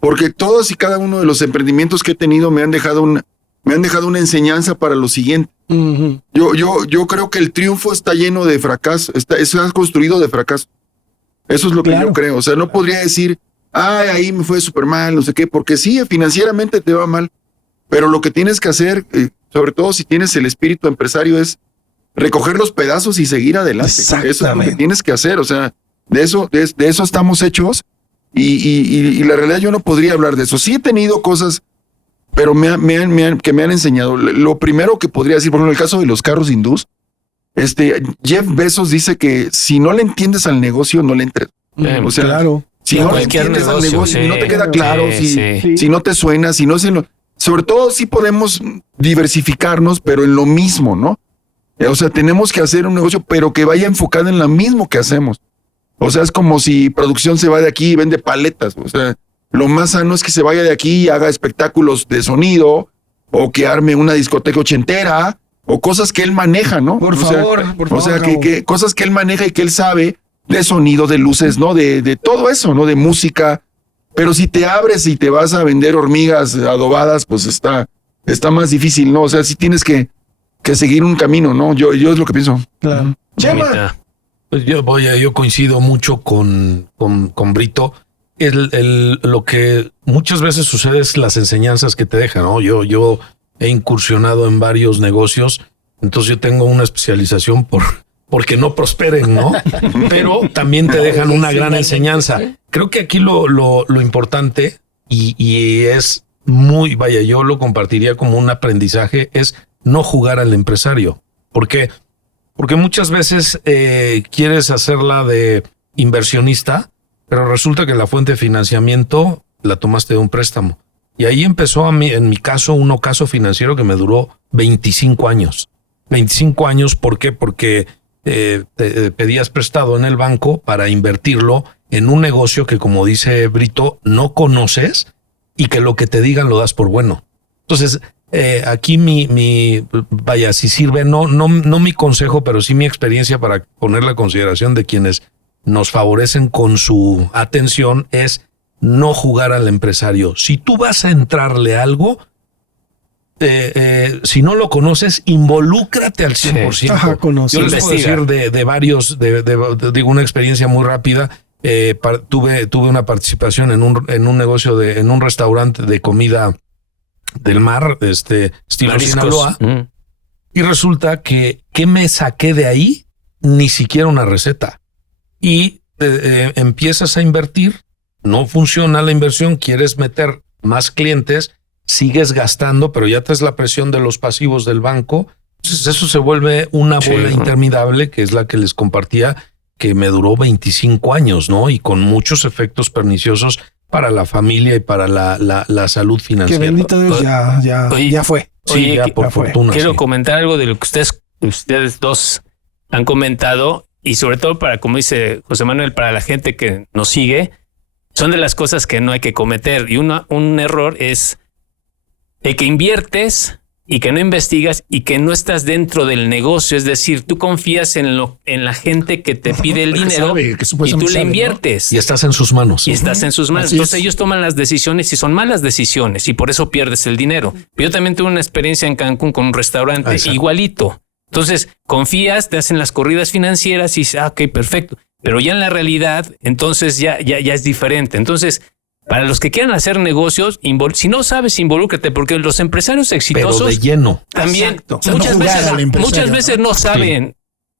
porque todos y cada uno de los emprendimientos que he tenido me han dejado una enseñanza para lo siguiente. Uh-huh. Yo creo que el triunfo está lleno de fracaso, está construido de fracaso. Eso es lo que yo creo. O sea, no podría decir, ahí me fue súper mal, no sé qué, porque sí, financieramente te va mal, pero lo que tienes que hacer, sobre todo si tienes el espíritu empresario, es recoger los pedazos y seguir adelante. Eso es lo que tienes que hacer. O sea, de eso estamos hechos y la realidad yo no podría hablar de eso. Sí he tenido cosas, pero que me han enseñado. Lo primero que podría decir, por ejemplo, en el caso de los carros hindús, Jeff Bezos dice que si no le entiendes al negocio, no le entres. O sea, claro. Si no le entiendes al negocio, si no te queda claro, si no te suena, sobre todo si podemos diversificarnos, pero en lo mismo, ¿no? O sea, tenemos que hacer un negocio, pero que vaya enfocado en lo mismo que hacemos. O sea, es como si producción se va de aquí y vende paletas. O sea, lo más sano es que se vaya de aquí y haga espectáculos de sonido, o que arme una discoteca ochentera, o cosas que él maneja, ¿no? Por favor. O sea, que cosas que él maneja y que él sabe de sonido, de luces, ¿no? De todo eso, ¿no? De música. Pero si te abres y te vas a vender hormigas adobadas, pues está más difícil, ¿no? O sea, sí tienes que seguir un camino, ¿no? Yo es lo que pienso. Claro. Chema. Pues yo coincido mucho con Brito. Lo que muchas veces sucede es las enseñanzas que te dejan, ¿no? Yo he incursionado en varios negocios, entonces yo tengo una especialización porque no prosperen, ¿no? Pero también te dejan una gran enseñanza. Creo que aquí lo importante y es muy, yo lo compartiría como un aprendizaje, es no jugar al empresario. ¿Por qué? Porque muchas veces quieres hacerla de inversionista, pero resulta que la fuente de financiamiento la tomaste de un préstamo. Y ahí empezó en mi caso, un ocaso financiero que me duró 25 años. 25 años, ¿por qué? Porque te pedías prestado en el banco para invertirlo en un negocio que, como dice Brito, no conoces y que lo que te digan lo das por bueno. Entonces, aquí si sirve, no mi consejo, pero sí mi experiencia para ponerla a consideración de quienes nos favorecen con su atención es no jugar al empresario. Si tú vas a entrarle algo, si no lo conoces, involúcrate al 100%. Sí. Ajá, yo les puedo decir de varios, digo una experiencia muy rápida. Tuve una participación en un negocio en un restaurante de comida del mar, estilo Sinaloa, y resulta que me saqué de ahí ni siquiera una receta. Y empiezas a invertir, no funciona la inversión, quieres meter más clientes, sigues gastando, pero ya traes la presión de los pasivos del banco. Entonces eso se vuelve una bola interminable, que es la que les compartía, que me duró 25 años, ¿no? Y con muchos efectos perniciosos para la familia y para la salud financiera. Que bendito Dios, ya fue. Sí, ya por fortuna. Quiero comentar algo de lo que ustedes dos han comentado, y sobre todo para, como dice José Manuel, para la gente que nos sigue, son de las cosas que no hay que cometer. Y un error es el que inviertes y que no investigas y que no estás dentro del negocio. Es decir, tú confías en la gente que te pide el dinero y tú le inviertes. ¿No? Y estás en sus manos. Y estás en sus manos. Entonces ellos toman las decisiones y son malas decisiones y por eso pierdes el dinero. Yo también tuve una experiencia en Cancún con un restaurante igualito. Entonces confías, te hacen las corridas financieras y dices, ok, perfecto. pero ya en la realidad, entonces ya es diferente. Entonces, para los que quieran hacer negocios, si no sabes, involúcrate, porque los empresarios exitosos pero de lleno. también Exacto. muchas veces no saben,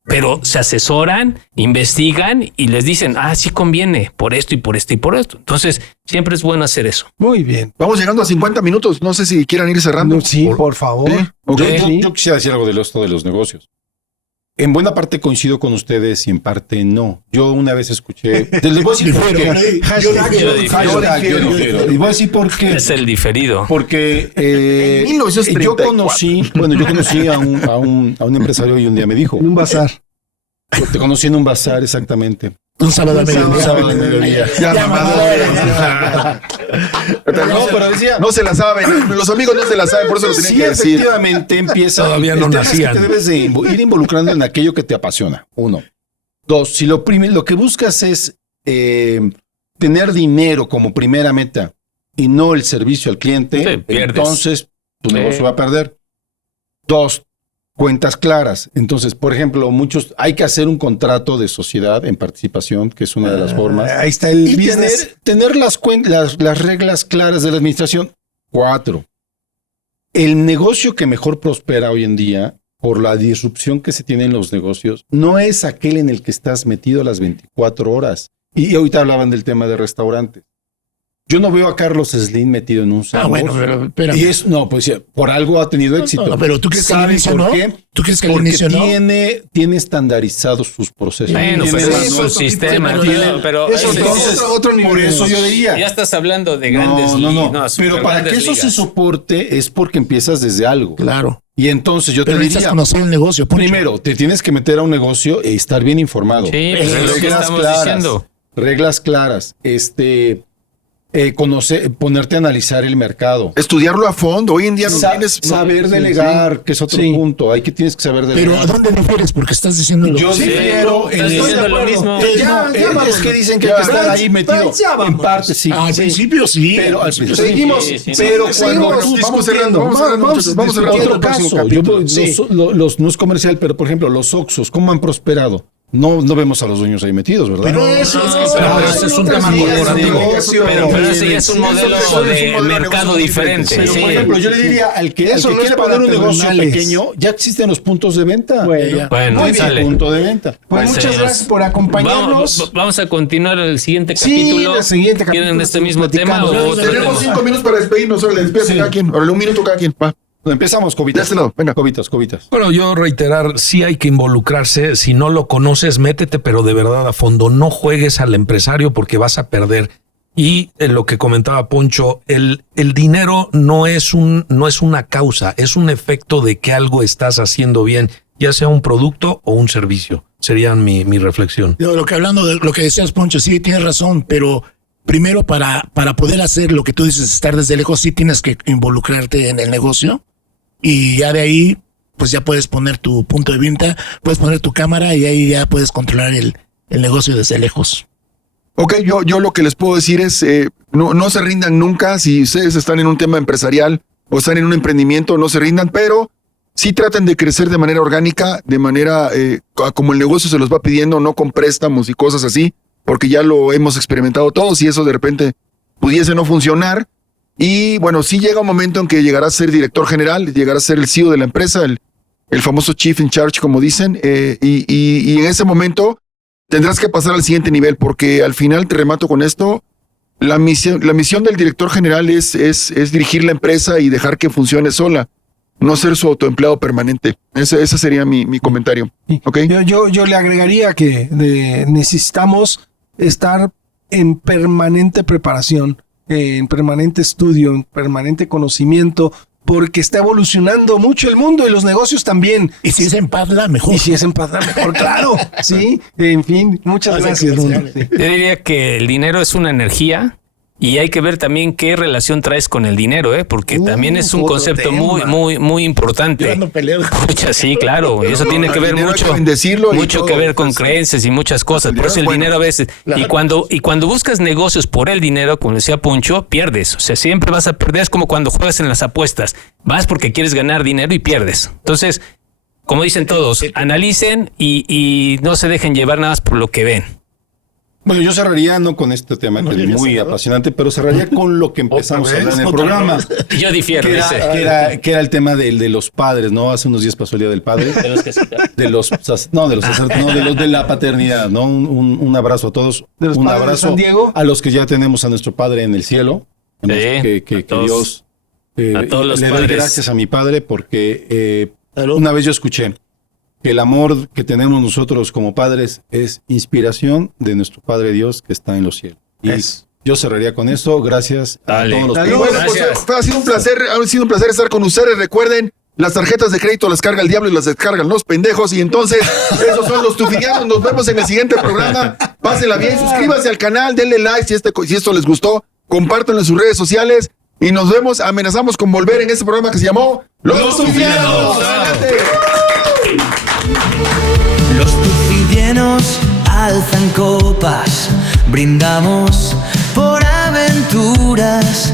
pero se asesoran, investigan y les dicen, sí conviene por esto y por esto y por esto. Entonces, siempre es bueno hacer eso. Muy bien. Vamos llegando a 50 minutos. No sé si quieran ir cerrando. Sí, por favor. ¿Sí? Ok. Yo quisiera decir algo de esto de los negocios. En buena parte coincido con ustedes y en parte no. Yo una vez escuché... Les voy a decir por qué. Yo difiero. Y voy a decir por qué. Es el diferido. Porque En 1934. yo conocí a un empresario y un día me dijo... En un bazar. Te conocí en un bazar, exactamente. Un sábado al mediodía. Un sábado al mediodía. Ya, No, pero decía... No se la saben. Los amigos no se la saben, por eso lo tienen Sí, que decir. efectivamente empieza. Todavía no el tema es que nacían. te debes de ir involucrando en aquello que te apasiona. 1. 2. Si lo que buscas es tener dinero como primera meta y no el servicio al cliente, Sí, pierdes. entonces tu negocio va a perder. 2. Cuentas claras. Entonces, por ejemplo, hay que hacer un contrato de sociedad en participación, que es una de las formas. Ahí está el Y business. tener las reglas claras de la administración. 4. El negocio que mejor prospera hoy en día, por la disrupción que se tiene en los negocios, no es aquel en el que estás metido las 24 horas. Y ahorita hablaban del tema de restaurantes. Yo no veo a Carlos Slim metido en un sándwich. Bueno, pero espérame. Y pues por algo ha tenido éxito. No, pero ¿tú crees que al ¿Sabe inicio por no? qué? ¿Tú crees que al Porque inicio no? tiene estandarizados sus procesos. Bueno, Tiene pero las- es un sistema. pero Eso ese- Entonces, otro nivel por de eso yo negocio. diría. ya estás hablando de grandes No. ligas, Pero para que supergrandes eso se ligas. soporte es porque empiezas desde algo. Claro. Y entonces yo Pero te necesitas diría, conocer el negocio. Poncho. primero, te tienes que meter a un negocio e estar bien informado. Sí, pues es lo que Reglas estamos claras, diciendo. reglas claras. Ponerte a analizar el mercado. Estudiarlo a fondo. Hoy en día no tienes... Saber delegar, que es otro Sí. punto. Tienes que saber Pero delegar. ¿a dónde refieres? Porque estás diciendo lo Yo difiero estás diciendo lo mismo. Es que dicen que hay que estar ahí metido. En parte sí. Al principio sí. Pero al principio Seguimos. Sí. Pero cuando Seguimos tú Vamos cerrando, vamos cerrando. otro caso, no es comercial, pero por ejemplo, los Oxxos, ¿cómo han prosperado? No vemos a los dueños ahí metidos, ¿verdad? Pero eso es que pero ese es un tema corporativo. Pero ese ya es un modelo de mercado diferente. Pero, Sí. por ejemplo, yo le diría al que Eso no es quiere para poner un negocio terrenales. pequeño, ya existen los puntos de venta. Bueno. Bueno, Muy bien, sale. punto de venta. Pues Pues, muchas gracias por acompañarnos. Vamos a continuar el siguiente Sí, capítulo. el siguiente ¿Quieren capítulo este mismo tema platicando. o otro Tenemos tema? 5 minutos para despedirnos. Órale, despídase cada quien. Órale, un minuto cada quien. Va. Empezamos, De cobitas. este lado, venga. Cobitas. Bueno, yo reiterar, sí hay que involucrarse. Si no lo conoces, métete, pero de verdad a fondo. No juegues al empresario porque vas a perder. Y en lo que comentaba Poncho, el dinero no es una causa, es un efecto de que algo estás haciendo bien, ya sea un producto o un servicio. Sería mi reflexión. Hablando de lo que decías, Poncho, sí, tienes razón, pero primero para poder hacer lo que tú dices, estar desde lejos, sí tienes que involucrarte en el negocio y ya de ahí, pues ya puedes poner tu punto de venta, puedes poner tu cámara y ahí ya puedes controlar el negocio desde lejos. Ok, yo lo que les puedo decir es, no se rindan nunca. Si ustedes están en un tema empresarial o están en un emprendimiento, no se rindan, pero sí traten de crecer de manera orgánica, de manera como el negocio se los va pidiendo, no con préstamos y cosas así, porque ya lo hemos experimentado todos y eso de repente pudiese no funcionar. Y bueno, sí llega un momento en que llegarás a ser director general, llegarás a ser el CEO de la empresa, el famoso chief in charge, como dicen, y en ese momento tendrás que pasar al siguiente nivel, porque al final, te remato con esto, la misión del director general es dirigir la empresa y dejar que funcione sola, no ser su autoempleado permanente. Ese sería mi comentario. ¿Ok? Yo le agregaría que necesitamos estar en permanente preparación, en permanente estudio, en permanente conocimiento, porque está evolucionando mucho el mundo y los negocios también. Y si es en Padla, mejor. Y si es en Padla, mejor, claro. Sí, en fin, muchas gracias, Rulo. Sí. Yo diría que el dinero es una energía y hay que ver también qué relación traes con el dinero, porque también es un otro concepto tema. muy importante. Yo ando peleado. Pucha, sí, claro, y eso tiene que ver dinero hay mucho, que bendecirlo y mucho todo, que ver con pues, creencias y muchas cosas. el Por eso el dinero es dinero a veces, Claro. y cuando buscas negocios por el dinero, como decía Poncho, pierdes. O sea, siempre vas a perder. Es como cuando juegas en las apuestas. Vas porque quieres ganar dinero y pierdes. Entonces, como dicen todos, analicen y no se dejen llevar nada más por lo que ven. Bueno, yo cerraría no con este tema que es muy apasionante, pero cerraría con lo que empezamos a hablar en el programa. Yo difiero. Que era el tema de los padres, ¿no? Hace unos días pasó el Día del Padre. De los que de la paternidad, ¿no? Un abrazo a todos. Un abrazo San Diego. a los que ya tenemos a nuestro Padre en el cielo. Que Dios a todos los le padres. doy gracias a mi Padre porque una vez yo escuché que el amor que tenemos nosotros como padres es inspiración de nuestro Padre Dios que está en los cielos. Y yo cerraría con eso. Gracias a todos los padres. Bueno, pues, ha sido un placer estar con ustedes. Recuerden, las tarjetas de crédito las carga el diablo y las descargan los pendejos. Y entonces, esos son los tufidianos. Nos vemos en el siguiente programa. Pásenla bien, suscríbanse al canal, denle like si esto les gustó. Compártanlo en sus redes sociales. Y nos vemos, amenazamos con volver en este programa que se llamó Los Tufidianos. Los tufidianos alzan copas, brindamos por aventuras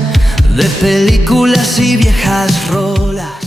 de películas y viejas rolas.